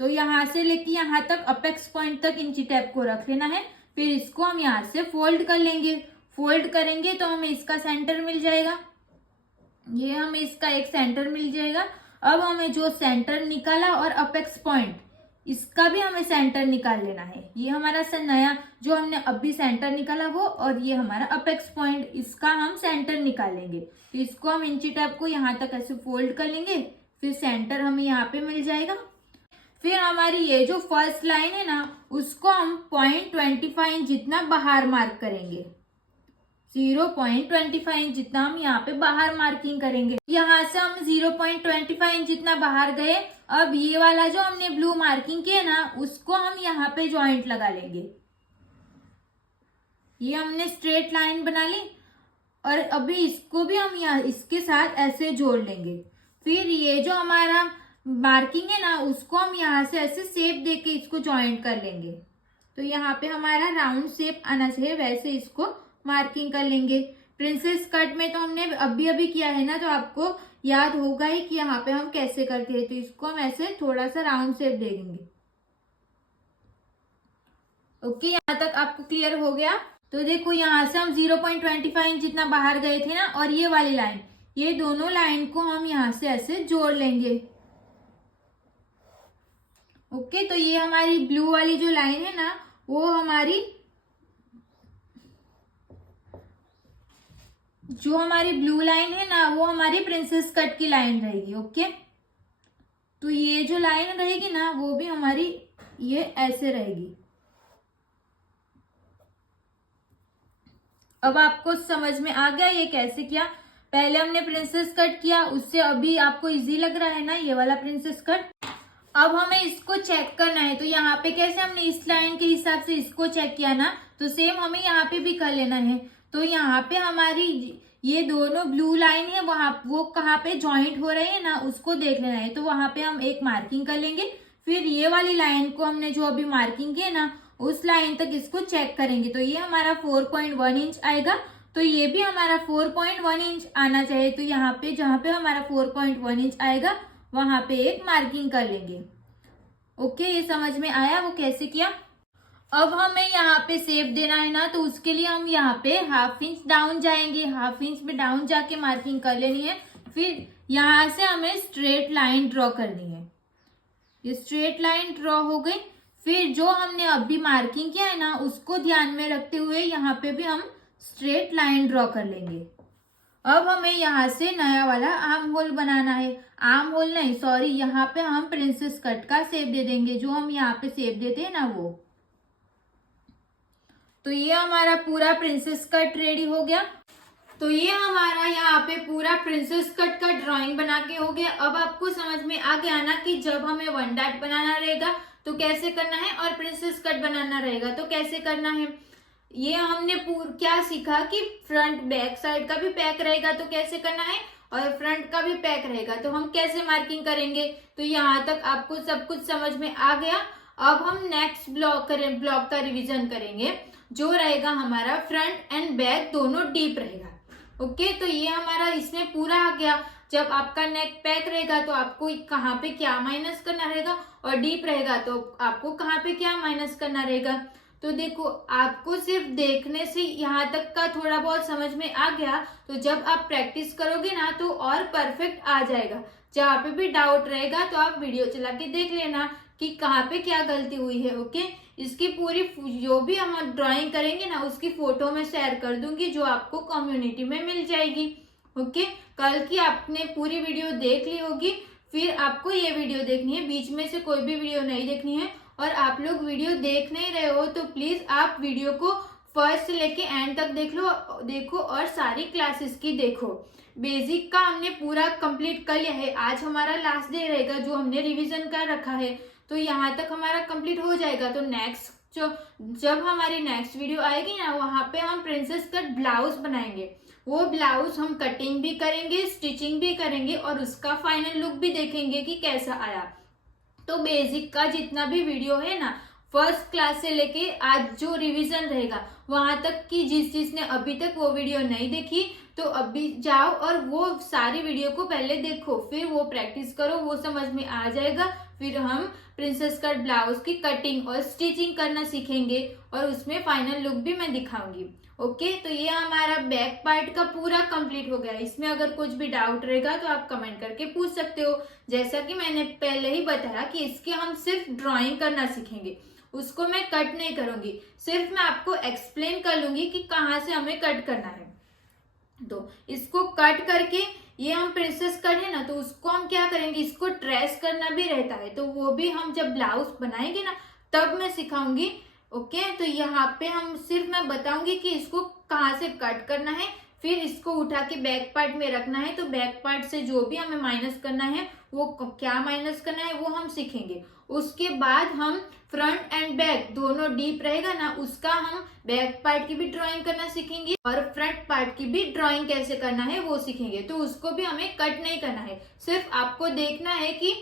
तो यहाँ से लेके यहाँ तक अपेक्स पॉइंट तक इंची टेप को रख लेना है। फिर इसको हम यहाँ से फोल्ड कर लेंगे। फोल्ड करेंगे तो हमें इसका सेंटर मिल जाएगा। ये हमें इसका एक सेंटर मिल जाएगा। अब हमें जो सेंटर निकाला और अपेक्स पॉइंट, इसका भी हमें सेंटर निकाल लेना है। ये हमारा नया जो हमने अभी सेंटर निकाला वो, और ये हमारा अपेक्स पॉइंट, इसका हम सेंटर निकालेंगे। तो इसको हम इंची टेप को यहाँ तक ऐसे फोल्ड कर लेंगे। फिर सेंटर हमें यहाँ पे मिल जाएगा। फिर हमारी ये जो फर्स्ट लाइन है ना, उसको हम 0.25 इंच जितना बाहर मार्क करेंगे। 0.25 इंच जितना हम यहाँ पे बाहर मार्किंग करेंगे। यहाँ से हम 0.25 इंच जितना बाहर गए। अब ये वाला जो हमने ब्लू मार्किंग किया ना, उसको हम यहाँ पे जॉइंट लगा लेंगे। ये हमने स्ट्रेट लाइन बना ली, और अभी इसको भी हम यहाँ इसके साथ ऐसे जोड़ लेंगे। फिर ये जो हमारा मार्किंग है ना, उसको हम यहाँ से ऐसे शेप देके इसको जॉइंट कर लेंगे। तो यहाँ पे हमारा राउंड शेप आना चाहिए, वैसे इसको मार्किंग कर लेंगे। प्रिंसेस कट में तो हमने अभी अभी किया है ना, तो आपको याद होगा ही कि यहाँ पे हम कैसे करते हैं। तो इसको हम ऐसे थोड़ा सा राउंड शेप दे देंगे। ओके, यहाँ तक आपको क्लियर हो गया। तो देखो यहाँ से हम 0.25 इंच जितना बाहर गए थे ना, और ये वाली लाइन, ये दोनों लाइन को हम यहाँ से ऐसे जोड़ लेंगे। ओके, तो ये हमारी ब्लू वाली जो लाइन है ना, वो हमारी ब्लू लाइन है ना, वो हमारी प्रिंसेस कट की लाइन रहेगी। ओके, तो ये जो लाइन रहेगी ना, वो भी हमारी ये ऐसे रहेगी। अब आपको समझ में आ गया ये कैसे किया। पहले हमने प्रिंसेस कट किया, उससे अभी आपको इजी लग रहा है ना ये वाला प्रिंसेस कट। अब हमें इसको चेक करना है। तो यहाँ पे कैसे हमने इस लाइन के हिसाब से इसको चेक किया ना, तो सेम हमें यहाँ पे भी कर लेना है। तो यहाँ पे हमारी ये दोनों ब्लू लाइन है, वो कहाँ पे ज्वाइंट हो रहे हैं ना, उसको देख लेना है। तो वहां पे हम एक मार्किंग कर लेंगे। फिर ये वाली लाइन को हमने जो अभी मार्किंग की है ना, उस लाइन तक इसको चेक करेंगे। तो ये हमारा 4.1 इंच आएगा। तो ये भी हमारा 4.1 इंच आना चाहिए। तो यहाँ पे जहाँ पे हमारा 4.1 इंच आएगा, वहां पे एक मार्किंग कर लेंगे। ओके, ये समझ में आया वो कैसे किया। अब हमें यहाँ पे शेप देना है ना, तो उसके लिए हम यहाँ पे ½ इंच डाउन जाएंगे। ½ इंच में डाउन जाके मार्किंग कर लेनी है। फिर यहाँ से हमें स्ट्रेट लाइन ड्रॉ करनी है। ये स्ट्रेट लाइन ड्रॉ हो गई। फिर जो हमने अभी मार्किंग किया है ना, उसको ध्यान में रखते हुए यहाँ पे भी हम स्ट्रेट लाइन ड्रॉ कर लेंगे। अब हमें यहाँ से नया वाला आर्म होल बनाना है। आर्म होल नहीं, सॉरी, यहाँ पे हम प्रिंसेस कट का शेप दे देंगे, जो हम यहाँ पे शेप देते हैं ना वो। तो ये हमारा पूरा प्रिंसेस कट रेडी हो गया। तो ये हमारा यहाँ पे पूरा प्रिंसेस कट का ड्राइंग बना के हो गया। अब आपको समझ में आ गया ना कि जब हमें 1 डॉट बनाना रहेगा तो कैसे करना है, और प्रिंसेस कट बनाना रहेगा तो कैसे करना है। ये हमने क्या सीखा कि फ्रंट बैक साइड का भी पैक रहेगा तो कैसे करना है, और फ्रंट का भी पैक रहेगा तो हम कैसे मार्किंग करेंगे। तो यहाँ तक आपको सब कुछ समझ में आ गया। अब हम नेक्स्ट ब्लॉक का रिवीजन करेंगे, जो रहेगा हमारा फ्रंट एंड बैक दोनों डीप रहेगा। ओके, तो ये हमारा इसमें पूरा आ गया। जब आपका नेक पैक रहेगा तो आपको कहाँ पे क्या माइनस करना रहेगा, और डीप रहेगा तो आपको कहाँ पे क्या माइनस करना रहेगा। तो देखो, आपको सिर्फ देखने से यहाँ तक का थोड़ा बहुत समझ में आ गया। तो जब आप प्रैक्टिस करोगे ना, तो और परफेक्ट आ जाएगा। जहाँ पे भी डाउट रहेगा तो आप वीडियो चला के देख लेना कि कहाँ पे क्या गलती हुई है। ओके, इसकी पूरी जो भी हम ड्राइंग करेंगे ना, उसकी फोटो मैं शेयर कर दूंगी, जो आपको कम्युनिटी में मिल जाएगी। ओके, कल की आपने पूरी वीडियो देख ली होगी, फिर आपको ये वीडियो देखनी है, बीच में से कोई भी वीडियो नहीं देखनी है। और आप लोग वीडियो देख नहीं रहे हो तो प्लीज आप वीडियो को फर्स्ट से लेके एंड तक देखो और सारी क्लासेस की देखो। बेसिक का हमने पूरा कंप्लीट कर लिया है। आज हमारा लास्ट डे रहेगा जो हमने रिवीजन कर रखा है, तो यहाँ तक हमारा कंप्लीट हो जाएगा। तो नेक्स्ट जब हमारी नेक्स्ट वीडियो आएगी ना, वहां पे हम प्रिंसेस कट ब्लाउज बनाएंगे। वो ब्लाउज हम कटिंग भी करेंगे, स्टिचिंग भी करेंगे, और उसका फाइनल लुक भी देखेंगे कि कैसा आया। तो बेसिक का जितना भी वीडियो है ना, फर्स्ट क्लास से लेके आज जो रिवीजन रहेगा वहां तक की, जिस जिसने अभी तक वो वीडियो नहीं देखी तो अभी जाओ और वो सारी वीडियो को पहले देखो, फिर वो प्रैक्टिस करो, वो समझ में आ जाएगा। फिर हम प्रिंसेस कट ब्लाउज की कटिंग और स्टिचिंग करना सीखेंगे, और उसमें फाइनल लुक भी मैं दिखाऊंगी। ओके, तो ये हमारा बैक पार्ट का पूरा कंप्लीट हो गया। इसमें अगर कुछ भी डाउट रहेगा तो आप कमेंट करके पूछ सकते हो। जैसा कि मैंने पहले ही बताया कि इसके हम सिर्फ ड्राइंग करना सीखेंगे, उसको मैं कट नहीं करूंगी, सिर्फ मैं आपको एक्सप्लेन कर लूंगी कि कहाँ से हमें कट करना है। तो इसको कट करके, ये हम प्रिंसेस कट है ना, तो उसको हम क्या करेंगे, इसको ट्रेस करना भी रहता है, तो वो भी हम जब ब्लाउज बनाएंगे ना तब मैं सिखाऊंगी। ओके, तो यहाँ पे हम सिर्फ मैं बताऊंगी कि इसको कहाँ से कट करना है, फिर इसको उठा के बैक पार्ट में रखना है। तो बैक पार्ट से जो भी हमें माइनस करना है, वो क्या माइनस करना है वो हम सीखेंगे। उसके बाद हम फ्रंट एंड बैक दोनों डीप रहेगा ना, उसका हम बैक पार्ट की भी ड्राइंग करना सीखेंगे, और फ्रंट पार्ट की भी ड्राइंग कैसे करना है वो सीखेंगे। तो उसको भी हमें कट नहीं करना है, सिर्फ आपको देखना है कि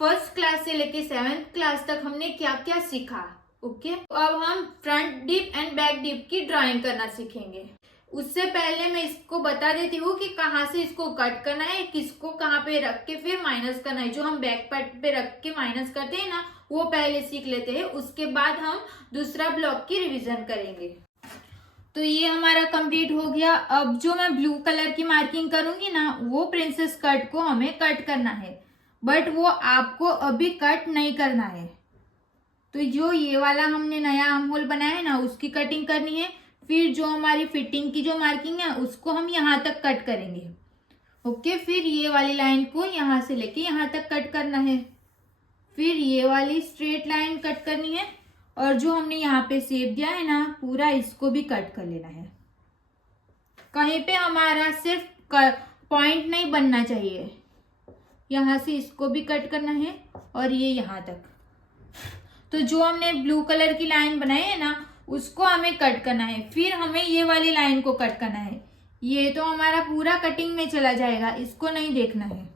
फर्स्ट क्लास से लेके 7th क्लास तक हमने क्या क्या सीखा। ओके, अब हम front deep and back deep की ड्राइंग करना सीखेंगे। उससे पहले मैं इसको बता देती हूँ कि कहाँ से इसको कट करना है, किसको कहाँ पे रख के फिर माइनस करना है। जो हम बैक पार्ट पे रख के माइनस करते हैं ना, वो पहले सीख लेते हैं, उसके बाद हम दूसरा ब्लॉक की रिवीजन करेंगे। तो ये हमारा कंप्लीट हो गया। अब जो मैं ब्लू कलर की मार्किंग करूंगी ना, वो प्रिंसेस कट को हमें कट करना है, बट वो आपको अभी कट नहीं करना है। तो जो ये वाला हमने नया आर्म होल बनाया है ना, उसकी कटिंग करनी है। फिर जो हमारी फिटिंग की जो मार्किंग है उसको हम यहाँ तक कट करेंगे। ओके, फिर ये वाली लाइन को यहाँ से लेके यहाँ तक कट करना है। फिर ये वाली स्ट्रेट लाइन कट करनी है, और जो हमने यहाँ पे शेप दिया है ना, पूरा इसको भी कट कर लेना है। कहीं पे हमारा सिर्फ पॉइंट नहीं बनना चाहिए, यहाँ से इसको भी कट करना है और ये यहाँ तक। तो जो हमने ब्लू कलर की लाइन बनाई है ना, उसको हमें कट करना है। फिर हमें ये वाली लाइन को कट करना है। ये तो हमारा पूरा कटिंग में चला जाएगा, इसको नहीं देखना है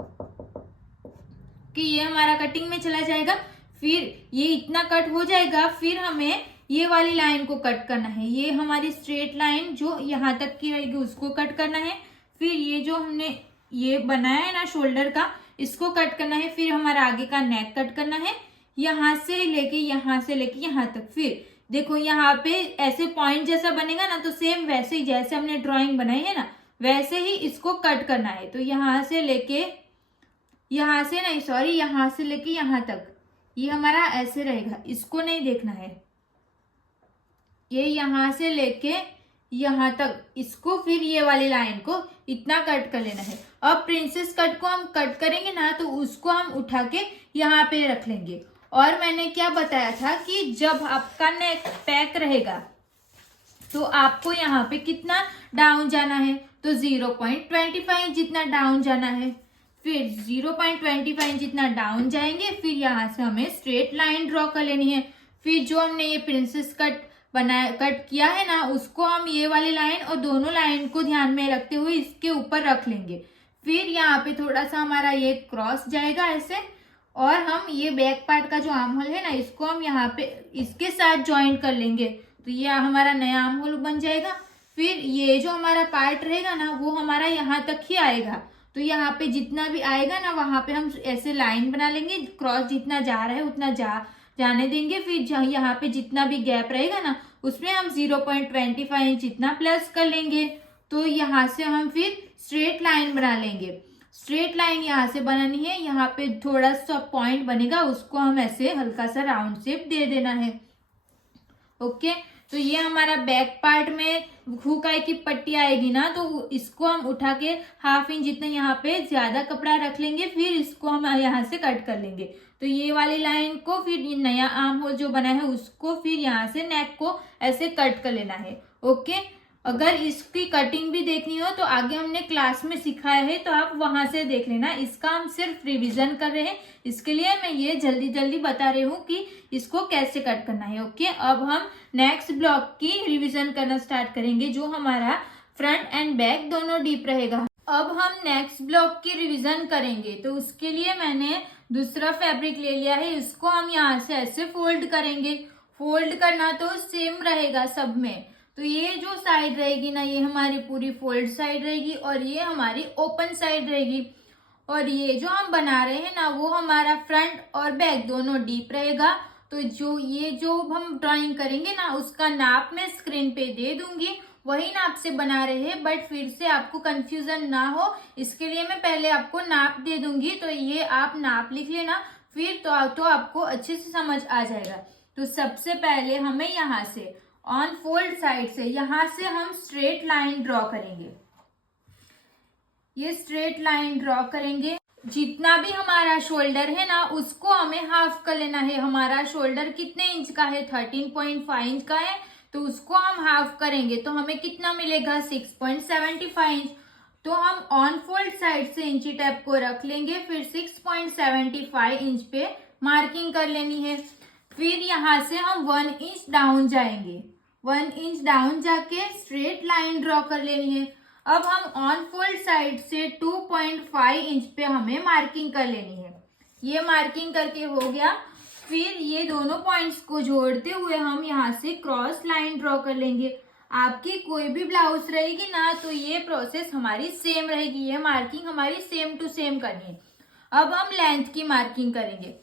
कि ये हमारा कटिंग में चला जाएगा। फिर ये इतना कट हो जाएगा, फिर हमें ये वाली लाइन को कट करना है। ये हमारी स्ट्रेट लाइन जो यहाँ तक की रहेगी उसको कट करना है। फिर ये जो हमने ये बनाया है ना शोल्डर का, इसको कट करना है। फिर हमारा आगे का नेक कट करना है, यहाँ से लेके यहाँ तक। फिर देखो यहाँ पे ऐसे पॉइंट जैसा बनेगा ना, तो सेम वैसे ही जैसे हमने ड्राइंग बनाई है ना, वैसे ही इसको कट करना है। तो यहाँ से लेके यहाँ से लेके यहाँ तक ये हमारा ऐसे रहेगा, इसको नहीं देखना है। ये यहाँ से लेके यहाँ तक इसको, फिर ये वाली लाइन को इतना कट कर लेना है। अब प्रिंसेस कट को हम कट करेंगे ना, तो उसको हम उठा के यहाँ पे रख लेंगे। और मैंने क्या बताया था कि जब आपका नेक पैक रहेगा तो आपको यहाँ पे कितना डाउन जाना है, तो 0.25 जितना डाउन जाना है। फिर 0.25 जितना डाउन जाएंगे, फिर यहाँ से हमें स्ट्रेट लाइन ड्रॉ कर लेनी है। फिर जो हमने ये प्रिंसेस कट किया है ना, उसको हम ये वाली लाइन और दोनों लाइन को ध्यान में रखते हुए इसके ऊपर रख लेंगे। फिर यहाँ पे थोड़ा सा हमारा ये क्रॉस जाएगा ऐसे, और हम ये बैक पार्ट का जो आर्म होल है ना, इसको हम यहाँ पे इसके साथ ज्वाइन कर लेंगे। तो ये हमारा नया आर्म होल बन जाएगा। फिर ये जो हमारा पार्ट रहेगा ना, वो हमारा यहाँ तक ही आएगा। तो यहाँ पे जितना भी आएगा ना, वहां पे हम ऐसे लाइन बना लेंगे। क्रॉस जितना जा रहा है उतना जाने देंगे। फिर यहाँ पे जितना भी गैप रहेगा ना, उसमें हम 0.25 इंच इतना प्लस कर लेंगे। तो यहाँ से हम फिर स्ट्रेट लाइन बना लेंगे। स्ट्रेट लाइन यहाँ से बनानी है, यहाँ पे थोड़ा सा पॉइंट बनेगा, उसको हम ऐसे हल्का सा राउंड शेप दे देना है। ओके, तो ये हमारा बैक पार्ट में हुकाई की पट्टी आएगी ना, तो इसको हम उठा के 1/2 इंच जितना यहाँ पे ज्यादा कपड़ा रख लेंगे। फिर इसको हम यहाँ से कट कर लेंगे। तो ये वाली लाइन को, फिर ये नया आर्म होल जो बना है उसको, फिर यहाँ से नेक को ऐसे कट कर लेना है। ओके, अगर इसकी कटिंग भी देखनी हो तो आगे हमने क्लास में सिखाया है, तो आप वहां से देख लेना। इसका हम सिर्फ रिवीजन कर रहे हैं, इसके लिए मैं ये जल्दी जल्दी बता रही हूँ कि इसको कैसे कट करना है। ओके, अब हम नेक्स्ट ब्लॉक की रिवीजन करना स्टार्ट करेंगे, जो हमारा फ्रंट एंड बैक दोनों डीप रहेगा। अब हम नेक्स्ट ब्लॉक की रिवीजन करेंगे, तो उसके लिए मैंने दूसरा फैब्रिक ले लिया है। इसको हम यहाँ से ऐसे फोल्ड करेंगे। फोल्ड करना तो सेम रहेगा सब में। तो ये जो साइड रहेगी ना, ये हमारी पूरी फोल्ड साइड रहेगी, और ये हमारी ओपन साइड रहेगी। और ये जो हम बना रहे हैं ना, वो हमारा फ्रंट और बैक दोनों डीप रहेगा। तो जो हम ड्राइंग करेंगे ना, उसका नाप मैं स्क्रीन पे दे दूंगी, वही नाप से बना रहे हैं। बट फिर से आपको कंफ्यूजन ना हो, इसके लिए मैं पहले आपको नाप दे दूंगी, तो ये आप नाप लिख लेना, फिर तो आपको अच्छे से समझ आ जाएगा। तो सबसे पहले हमें यहाँ से ऑन फोल्ड साइड से, यहाँ से हम स्ट्रेट लाइन ड्रॉ करेंगे। ये स्ट्रेट लाइन ड्रॉ करेंगे। जितना भी हमारा शोल्डर है ना, उसको हमें हाफ कर लेना है। हमारा शोल्डर कितने इंच का है, 13.5 इंच का है, तो उसको हम हाफ करेंगे तो हमें कितना मिलेगा, 6.75 इंच। तो हम ऑन फोल्ड साइड से इंची टेप को रख लेंगे, फिर 6.75 इंच पे मार्किंग कर लेनी है। फिर यहाँ से हम 1 इंच डाउन जाएंगे। 1 इंच डाउन जाके स्ट्रेट लाइन ड्रॉ कर लेनी है। अब हम ऑन फोल्ड साइड से 2.5 इंच पे हमें मार्किंग कर लेनी है। ये मार्किंग करके हो गया। फिर ये दोनों पॉइंट्स को जोड़ते हुए हम यहाँ से क्रॉस लाइन ड्रॉ कर लेंगे। आपकी कोई भी ब्लाउज रहेगी ना तो ये प्रोसेस हमारी सेम रहेगी, ये मार्किंग हमारी सेम टू सेम करनी है। अब हम लेंथ की मार्किंग करेंगे।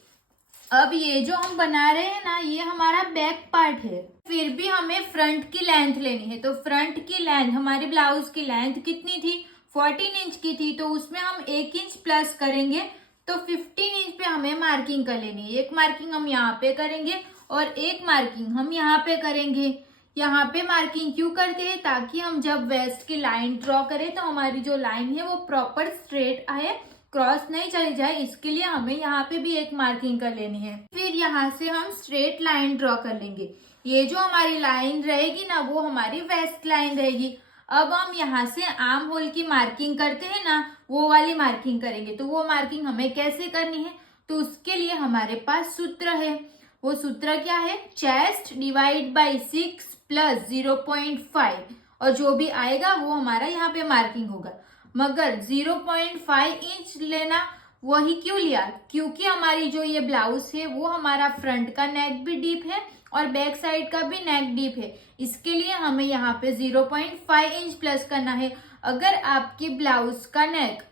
अब ये जो हम बना रहे हैं ना ये हमारा बैक पार्ट है, फिर भी हमें फ्रंट की लेंथ लेनी है। तो फ्रंट की लेंथ, हमारी ब्लाउज की लेंथ कितनी थी, 14 इंच की थी, तो उसमें हम 1 इंच प्लस करेंगे तो 15 इंच पे हमें मार्किंग कर लेनी है। एक मार्किंग हम यहाँ पे करेंगे और एक मार्किंग हम यहाँ पे करेंगे। यहाँ पे मार्किंग क्यों करते हैं, ताकि हम जब वेस्ट की लाइन ड्रॉ करें तो हमारी जो लाइन है वो प्रॉपर स्ट्रेट आए, क्रॉस नहीं चली जाए, इसके लिए हमें यहाँ पे भी एक मार्किंग कर लेनी है। फिर यहाँ से हम स्ट्रेट लाइन ड्रॉ कर लेंगे। ये जो हमारी लाइन रहेगी ना वो हमारी वेस्ट लाइन रहेगी। अब हम यहाँ से आर्म होल की मार्किंग करते हैं ना, वो वाली मार्किंग करेंगे। तो वो मार्किंग हमें कैसे करनी है, तो उसके लिए हमारे पास सूत्र है। वो सूत्र क्या है, चेस्ट डिवाइड बाई 6 प्लस 0.5, और जो भी आएगा वो हमारा यहाँ पे मार्किंग होगा। मगर 0.5 इंच लेना वही क्यों लिया, क्योंकि हमारी जो ये ब्लाउज है वो हमारा फ्रंट का नेक भी डीप है और बैक साइड का भी नेक डीप है, इसके लिए हमें यहाँ पे 0.5 इंच प्लस करना है। अगर आपकी ब्लाउज का नेक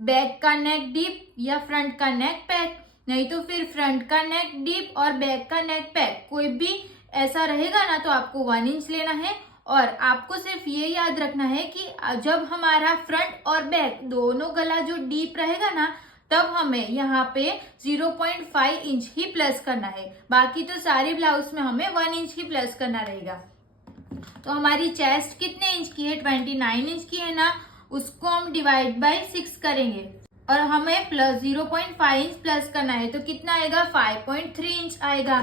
बैक का नेक डीप या फ्रंट का नेक पैक, नहीं तो फिर फ्रंट का नेक डीप और बैक का नेक पैक, कोई भी ऐसा रहेगा ना तो आपको 1 इंच लेना है। और आपको सिर्फ ये याद रखना है कि जब हमारा फ्रंट और बैक दोनों गला जो डीप रहेगा ना तब हमें यहाँ पे 0.5 इंच ही प्लस करना है, बाकी तो सारी ब्लाउज में हमें 1 इंच ही प्लस करना रहेगा। तो हमारी चेस्ट कितने इंच की है, 29 इंच की है ना, उसको हम डिवाइड बाई 6 करेंगे और हमें प्लस 0.5 इंच प्लस करना है, तो कितना आएगा, 5.3 इंच आएगा।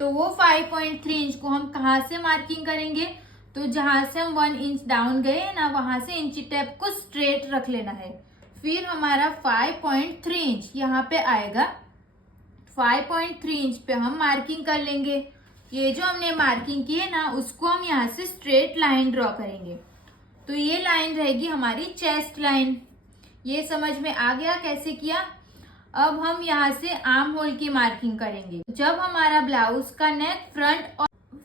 तो वो 5.3 इंच को हम कहाँ से मार्किंग करेंगे, तो जहां से हम 1 इंच डाउन गए ना वहां से इंची टेप को स्ट्रेट रख लेना है। फिर हमारा 5.3 इंच यहाँ पे आएगा। 5.3 इंच पे हम मार्किंग कर लेंगे। ये जो हमने मार्किंग की है ना उसको हम यहाँ से स्ट्रेट लाइन ड्रॉ करेंगे। तो ये लाइन रहेगी हमारी चेस्ट लाइन। ये समझ में आ गया कैसे किया। अब हम यहाँ से आर्म होल की मार्किंग करेंगे। जब हमारा ब्लाउज का नेक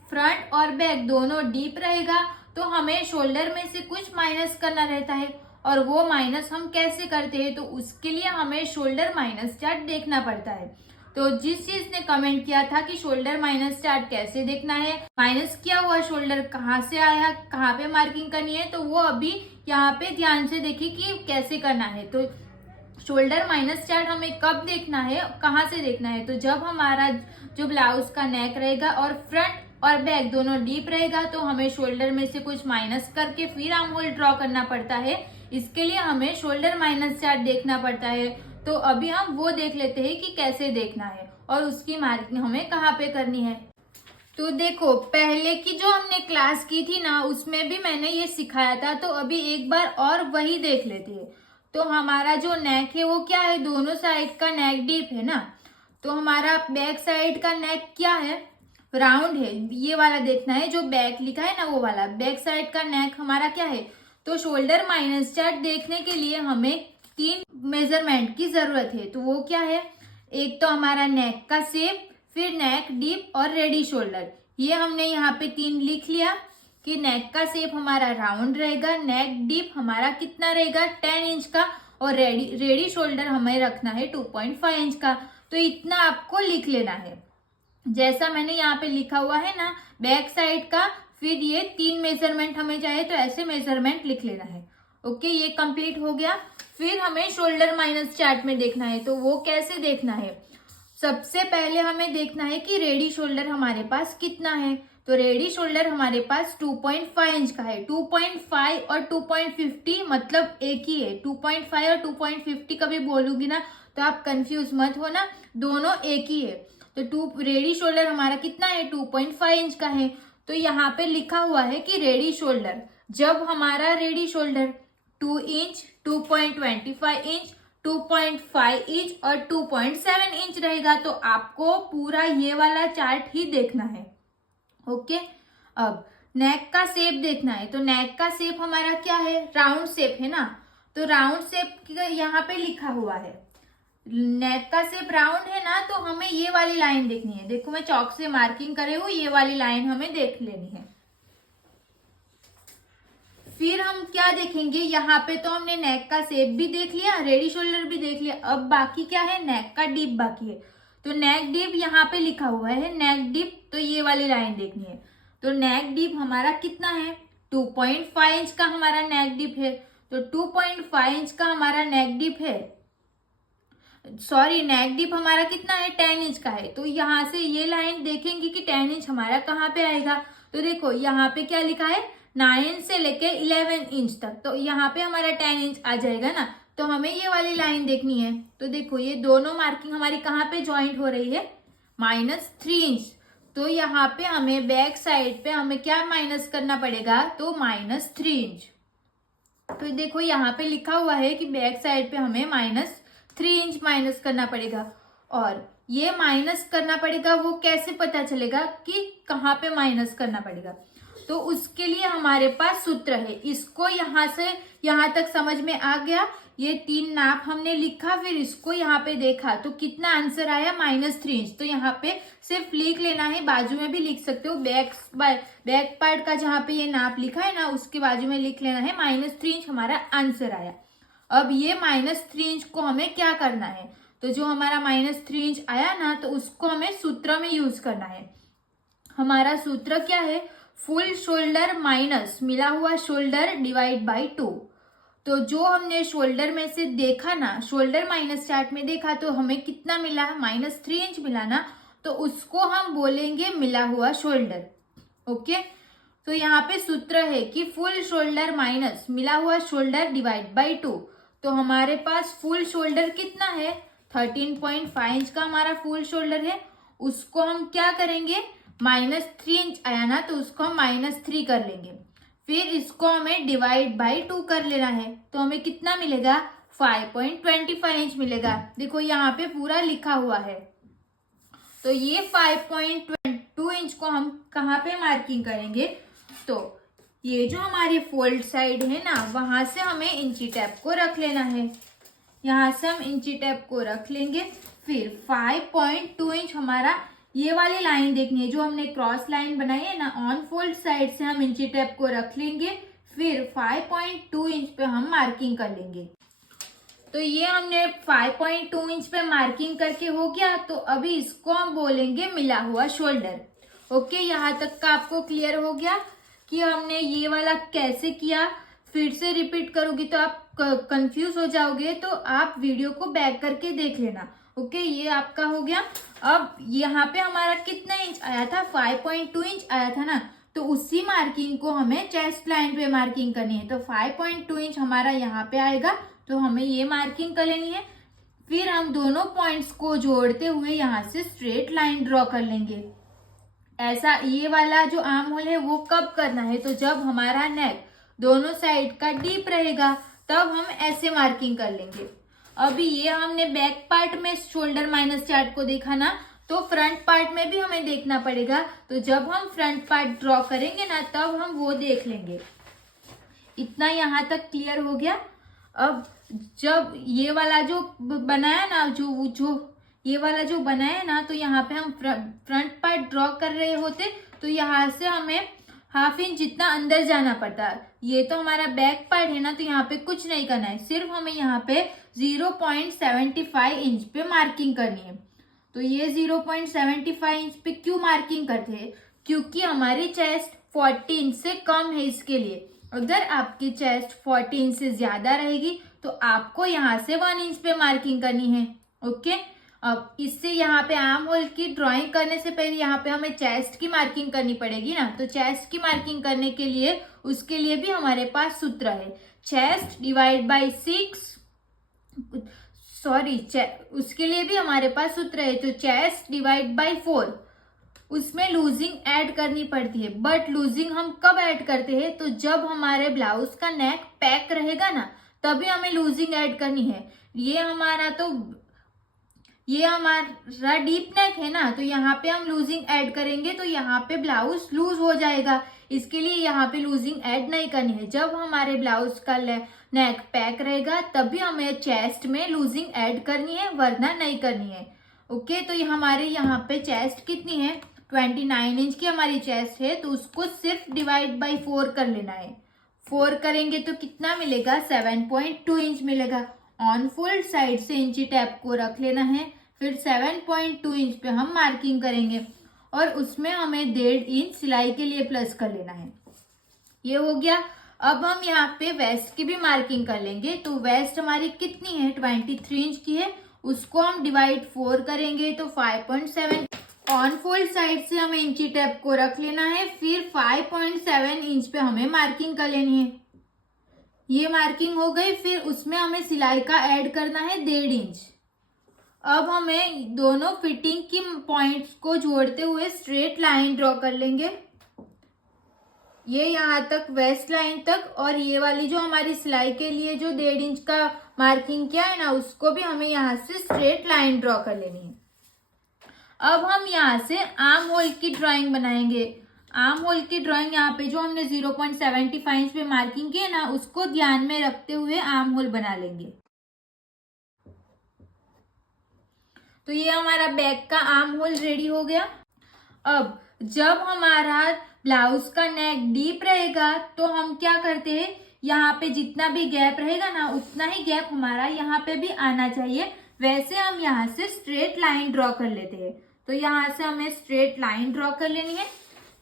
फ्रंट और बैक दोनों डीप रहेगा तो हमें शोल्डर में से कुछ माइनस करना रहता है, और वो माइनस हम कैसे करते हैं, तो उसके लिए हमें शोल्डर माइनस चार्ट देखना पड़ता है। तो जिस चीज ने कमेंट किया था कि शोल्डर माइनस चार्ट कैसे देखना है, माइनस किया हुआ शोल्डर कहाँ से आया, कहाँ पे मार्किंग करनी है, तो वो अभी यहाँ पे ध्यान से देखिए कि कैसे करना है। तो शोल्डर माइनस चार्ट हमें कब देखना है, कहाँ से देखना है, तो जब हमारा जो ब्लाउज का नेक रहेगा और फ्रंट और बैक दोनों डीप रहेगा तो हमें शोल्डर में से कुछ माइनस करके फिर आर्म होल ड्रॉ करना पड़ता है। इसके लिए हमें शोल्डर माइनस चार्ट देखना पड़ता है। तो अभी हम वो देख लेते हैं कि कैसे देखना है और उसकी मार्किंग हमें कहाँ पे करनी है। तो देखो, पहले की जो हमने क्लास की थी ना उसमें भी मैंने ये सिखाया था, तो अभी एक बार और वही देख लेते हैं। तो हमारा जो नेक है वो क्या है, दोनों साइड का नेक डीप है ना, तो हमारा बैक साइड का नेक क्या है, राउंड है। ये वाला देखना है जो बैक लिखा है ना वो वाला, बैक साइड का नेक हमारा क्या है। तो शोल्डर माइनस चार्ट देखने के लिए हमें 3 मेजरमेंट की जरूरत है। तो वो क्या है, एक तो हमारा नेक का शेप, फिर नेक डीप और रेडी शोल्डर। ये हमने यहाँ पे 3 लिख लिया कि नेक का शेप हमारा राउंड रहेगा, नेक डीप हमारा कितना रहेगा 10 इंच का, और रेडी शोल्डर हमें रखना है 2.5 इंच का। तो इतना आपको लिख लेना है जैसा मैंने यहाँ पे लिखा हुआ है ना बैक साइड का। फिर ये 3 मेजरमेंट हमें चाहिए तो ऐसे मेजरमेंट लिख लेना है। ओके, ये कंप्लीट हो गया। फिर हमें शोल्डर माइनस चार्ट में देखना है। तो वो कैसे देखना है, सबसे पहले हमें देखना है कि रेडी शोल्डर हमारे पास कितना है। तो रेडी शोल्डर हमारे पास 2.5 इंच का है। 2.5 और 2.50 मतलब एक ही है। 2.5 और 2.50 कभी बोलूंगी ना तो आप कंफ्यूज मत होना, दोनों एक ही है। तो रेडी शोल्डर हमारा कितना है, 2.5 इंच का है। तो यहाँ पे लिखा हुआ है कि रेडी शोल्डर, जब हमारा ready shoulder 2 inch, 2.25 inch, 2.5 inch और 2.7 इंच रहेगा तो आपको पूरा ये वाला चार्ट ही देखना है। ओके, अब नेक का शेप देखना है। तो नेक का शेप हमारा क्या है, राउंड शेप है ना। तो राउंड शेप यहाँ पे लिखा हुआ है, नेक का शेप राउंड है ना, तो हमें ये वाली लाइन देखनी है। देखो मैं चौक से मार्किंग करे हूँ, ये वाली लाइन हमें देख लेनी है। फिर हम क्या देखेंगे, यहाँ पे तो हमने नेक का शेप भी देख लिया, रेडी शोल्डर भी देख लिया, अब बाकी क्या है, नेक का डीप बाकी है। तो नेक डीप यहाँ पे लिखा हुआ है, नेक डीप, तो ये वाली लाइन देखनी है। तो नेक डीप हमारा कितना है, 2.5 इंच का हमारा नेक डीप है। तो 2.5 इंच का हमारा नेक डीप है, सॉरी नेक डीप हमारा कितना है, 10 इंच का है। तो यहाँ से ये लाइन देखेंगे कि 10 इंच हमारा कहाँ पे आएगा। तो देखो यहाँ पे क्या लिखा है, 9 से लेके 11 इंच तक, तो यहाँ पे हमारा 10 इंच आ जाएगा ना। तो हमें ये वाली लाइन देखनी है। तो देखो ये दोनों मार्किंग हमारी कहाँ पे ज्वाइंट हो रही है, -3 इंच। तो यहाँ पे हमें बैक साइड पे हमें क्या माइनस करना पड़ेगा, तो -3 इंच। तो देखो यहाँ पे लिखा हुआ है कि बैक साइड पे हमें -3 इंच माइनस करना पड़ेगा। और ये माइनस करना पड़ेगा, वो कैसे पता चलेगा कि कहाँ पे माइनस करना पड़ेगा। तो उसके लिए हमारे पास सूत्र है, इसको यहाँ से यहाँ तक समझ में आ गया। ये 3 नाप हमने लिखा, फिर इसको यहाँ पे देखा तो कितना आंसर आया, -3 इंच। तो यहाँ पे सिर्फ लिख लेना है, बाजू में भी लिख सकते हो, बैक पार्ट का जहाँ पे ये नाप लिखा है ना, उसके बाजू में लिख लेना है, -3 इंच हमारा आंसर आया। अब ये -3 इंच को हमें क्या करना है, तो जो हमारा -3 इंच आया ना, तो उसको हमें सूत्र में यूज करना है। हमारा सूत्र क्या है, फुल शोल्डर माइनस मिला हुआ शोल्डर डिवाइड बाई 2। तो जो हमने शोल्डर में से देखा ना, शोल्डर माइनस चार्ट में देखा, तो हमें कितना मिला, -3 इंच मिला ना, तो उसको हम बोलेंगे मिला हुआ शोल्डर। ओके, तो यहाँ पे सूत्र है कि फुल शोल्डर माइनस मिला हुआ शोल्डर डिवाइड बाई 2। तो हमारे पास फुल शोल्डर कितना है, 13.5 इंच का हमारा फुल शोल्डर है। उसको हम क्या करेंगे, -3 इंच आया ना, तो उसको हम -3 कर लेंगे। फिर इसको हमें डिवाइड बाई 2 कर लेना है। तो हमें कितना मिलेगा, 5.25 इंच मिलेगा। देखो यहाँ पे पूरा लिखा हुआ है। तो ये 5.2 इंच को हम कहाँ पे मार्किंग करेंगे, तो ये जो हमारी फोल्ड साइड है ना, वहां से हमें इंची टेप को रख लेना है। यहाँ से हम इंची टेप को रख लेंगे। फिर 5.2 इंच हमारा ये वाली लाइन देखनी है, जो हमने क्रॉस लाइन बनाई है ना, ऑन फोल्ड साइड से हम इंची टेप को रख लेंगे। फिर 5.2 इंच पे हम मार्किंग कर लेंगे। तो ये हमने 5.2 इंच पे मार्किंग करके हो गया। तो अभी इसको हम बोलेंगे मिला हुआ शोल्डर। ओके, यहाँ तक का आपको क्लियर हो गया कि हमने ये वाला कैसे किया। फिर से रिपीट करोगी तो आप कंफ्यूज हो जाओगे, तो आप वीडियो को बैक करके देख लेना। ओके, ये आपका हो गया। अब यहाँ पे हमारा कितना इंच आया था, 5.2 इंच आया था ना, तो उसी मार्किंग को हमें चेस्ट लाइन पे मार्किंग करनी है। तो 5.2 इंच हमारा यहाँ पे आएगा, तो हमें ये मार्किंग कर लेनी है। फिर हम दोनों पॉइंट्स को जोड़ते हुए यहाँ से स्ट्रेट लाइन ड्रॉ कर लेंगे। ऐसा ये वाला जो आर्म होल है वो कब करना है, तो जब हमारा नेक दोनों साइड का डीप रहेगा, तब हम ऐसे मार्किंग कर लेंगे। अभी ये हमने बैक पार्ट में शोल्डर माइनस चार्ट को देखा ना, तो फ्रंट पार्ट में भी हमें देखना पड़ेगा। तो जब हम फ्रंट पार्ट ड्रॉ करेंगे ना, तब हम वो देख लेंगे। इतना यहाँ तक क्लियर हो गया। अब जब ये वाला जो बनाया ना, जो ये वाला जो बनाया ना, तो यहाँ पे हम फ्रंट पार्ट ड्रॉ कर रहे होते, तो यहाँ से हमें ½ इंच जितना अंदर जाना पड़ता है। ये तो हमारा बैक पार्ट है ना, तो यहाँ पे कुछ नहीं करना है, सिर्फ हमें यहाँ पे 0.75 इंच पे मार्किंग करनी है। तो ये 0.75 इंच पे क्यों मार्किंग करते हैं, क्योंकि हमारी चेस्ट 40 इंच से कम है। इसके लिए अगर आपकी चेस्ट 40 इंच से ज्यादा रहेगी, तो आपको यहाँ से 1 इंच पे मार्किंग करनी है। ओके, अब इससे यहाँ पे आर्म होल की ड्राइंग करने से पहले यहाँ पे हमें चेस्ट की मार्किंग करनी पड़ेगी ना। तो चेस्ट की मार्किंग करने के लिए, उसके लिए भी हमारे पास सूत्र है, चेस्ट डिवाइड बाई 6, सॉरी उसके लिए भी हमारे पास सूत्र है, तो चेस्ट डिवाइड बाई 4। उसमें लूजिंग ऐड करनी पड़ती है, बट लूजिंग हम कब ऐड करते हैं, तो जब हमारे ब्लाउज का नेक पैक रहेगा ना, तभी हमें लूजिंग ऐड करनी है। ये हमारा डीप नेक है ना, तो यहाँ पे हम लूजिंग ऐड करेंगे, तो यहाँ पे ब्लाउज लूज हो जाएगा। इसके लिए यहाँ पे लूजिंग ऐड नहीं करनी है। जब हमारे ब्लाउज का नेक पैक रहेगा, तभी हमें चेस्ट में लूजिंग ऐड करनी है, वरना नहीं करनी है। ओके, तो हमारे यहाँ पे चेस्ट कितनी है, 29 इंच की हमारी चेस्ट है, तो उसको सिर्फ डिवाइड बाई 4 कर लेना है। 4 करेंगे तो कितना मिलेगा, 7.2 इंच मिलेगा। ऑन फोल्ड साइड से इंची टैप को रख लेना है, फिर 7.2 इंच पे हम मार्किंग करेंगे और उसमें हमें 1.5 इंच सिलाई के लिए प्लस कर लेना है। ये हो गया। अब हम यहाँ पे वेस्ट की भी मार्किंग कर लेंगे। तो वेस्ट हमारी कितनी है, 23 इंच की है, उसको हम डिवाइड 4 करेंगे तो 5.7। ऑन फोल्ड साइड से हमें इंची टेप को रख लेना है, फिर 5.7 इंच पे हमें मार्किंग कर लेनी है। ये मार्किंग हो गई। फिर उसमें हमें सिलाई का ऐड करना है 1.5 इंच। अब हमें दोनों फिटिंग की पॉइंट्स को जोड़ते हुए स्ट्रेट लाइन ड्रॉ कर लेंगे। ये यहाँ तक वेस्ट लाइन तक, और ये वाली जो हमारी सिलाई के लिए जो 1.5 इंच का मार्किंग किया है ना, उसको भी हमें यहाँ से स्ट्रेट लाइन ड्रॉ कर लेनी है। अब हम यहाँ से आर्म होल की ड्राइंग बनाएंगे। आर्म होल की ड्राइंग यहाँ पे जो हमने 0.75 इंच पे मार्किंग की है ना, उसको ध्यान में रखते हुए आर्म होल बना लेंगे। तो ये हमारा बैक का आर्म होल रेडी हो गया। अब जब हमारा ब्लाउज का नेक डीप रहेगा तो हम क्या करते हैं, यहाँ पे जितना भी गैप रहेगा ना, उतना ही गैप हमारा यहाँ पे भी आना चाहिए। वैसे हम यहाँ से स्ट्रेट लाइन ड्रॉ कर लेते हैं। तो यहाँ से हमें स्ट्रेट लाइन ड्रॉ कर लेनी है।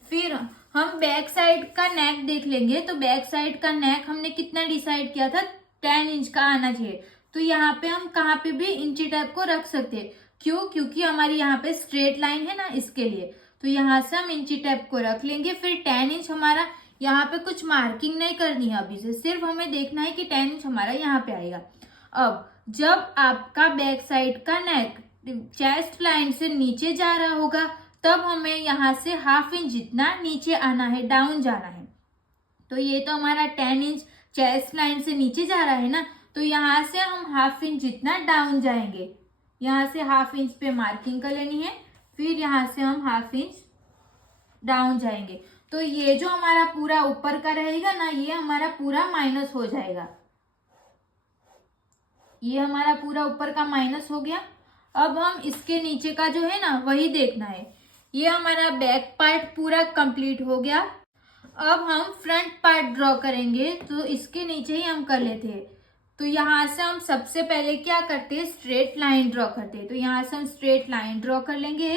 फिर हम बैक साइड का नेक देख लेंगे। तो बैक साइड का नेक हमने कितना डिसाइड किया था, 10 इंच का आना चाहिए। तो यहाँ पे हम कहाँ पे भी इंची टेप को रख सकते हैं। क्यों, क्योंकि हमारी यहाँ पे स्ट्रेट लाइन है ना, इसके लिए। तो यहाँ से हम इंची टेप को रख लेंगे। फिर 10 इंच हमारा, यहाँ पे कुछ मार्किंग नहीं करनी है अभी से, सिर्फ हमें देखना है कि 10 इंच हमारा यहाँ पे आएगा। अब जब आपका बैक साइड का नेक चेस्ट लाइन से नीचे जा रहा होगा, तब हमें यहाँ से 1/2 इंच जितना नीचे आना है, डाउन जाना है। तो ये तो हमारा 10 इंच चेस्ट लाइन से नीचे जा रहा है ना, तो यहाँ से हम 1/2 इंच जितना डाउन जाएंगे। यहाँ से 1/2 इंच पे मार्किंग कर लेनी है, फिर यहाँ से हम 1/2 इंच डाउन जाएंगे। तो ये जो हमारा पूरा ऊपर का रहेगा ना, ये हमारा पूरा माइनस हो जाएगा। ये हमारा पूरा ऊपर का माइनस हो गया। अब हम इसके नीचे का जो है ना, वही देखना है। ये हमारा बैक पार्ट पूरा कंप्लीट हो गया। अब हम फ्रंट पार्ट ड्रॉ करेंगे। तो इसके नीचे ही हम कर लेते हैं। तो यहाँ से हम सबसे पहले क्या करते हैं, स्ट्रेट लाइन ड्रॉ करते हैं। तो यहाँ से हम स्ट्रेट लाइन ड्रॉ कर लेंगे।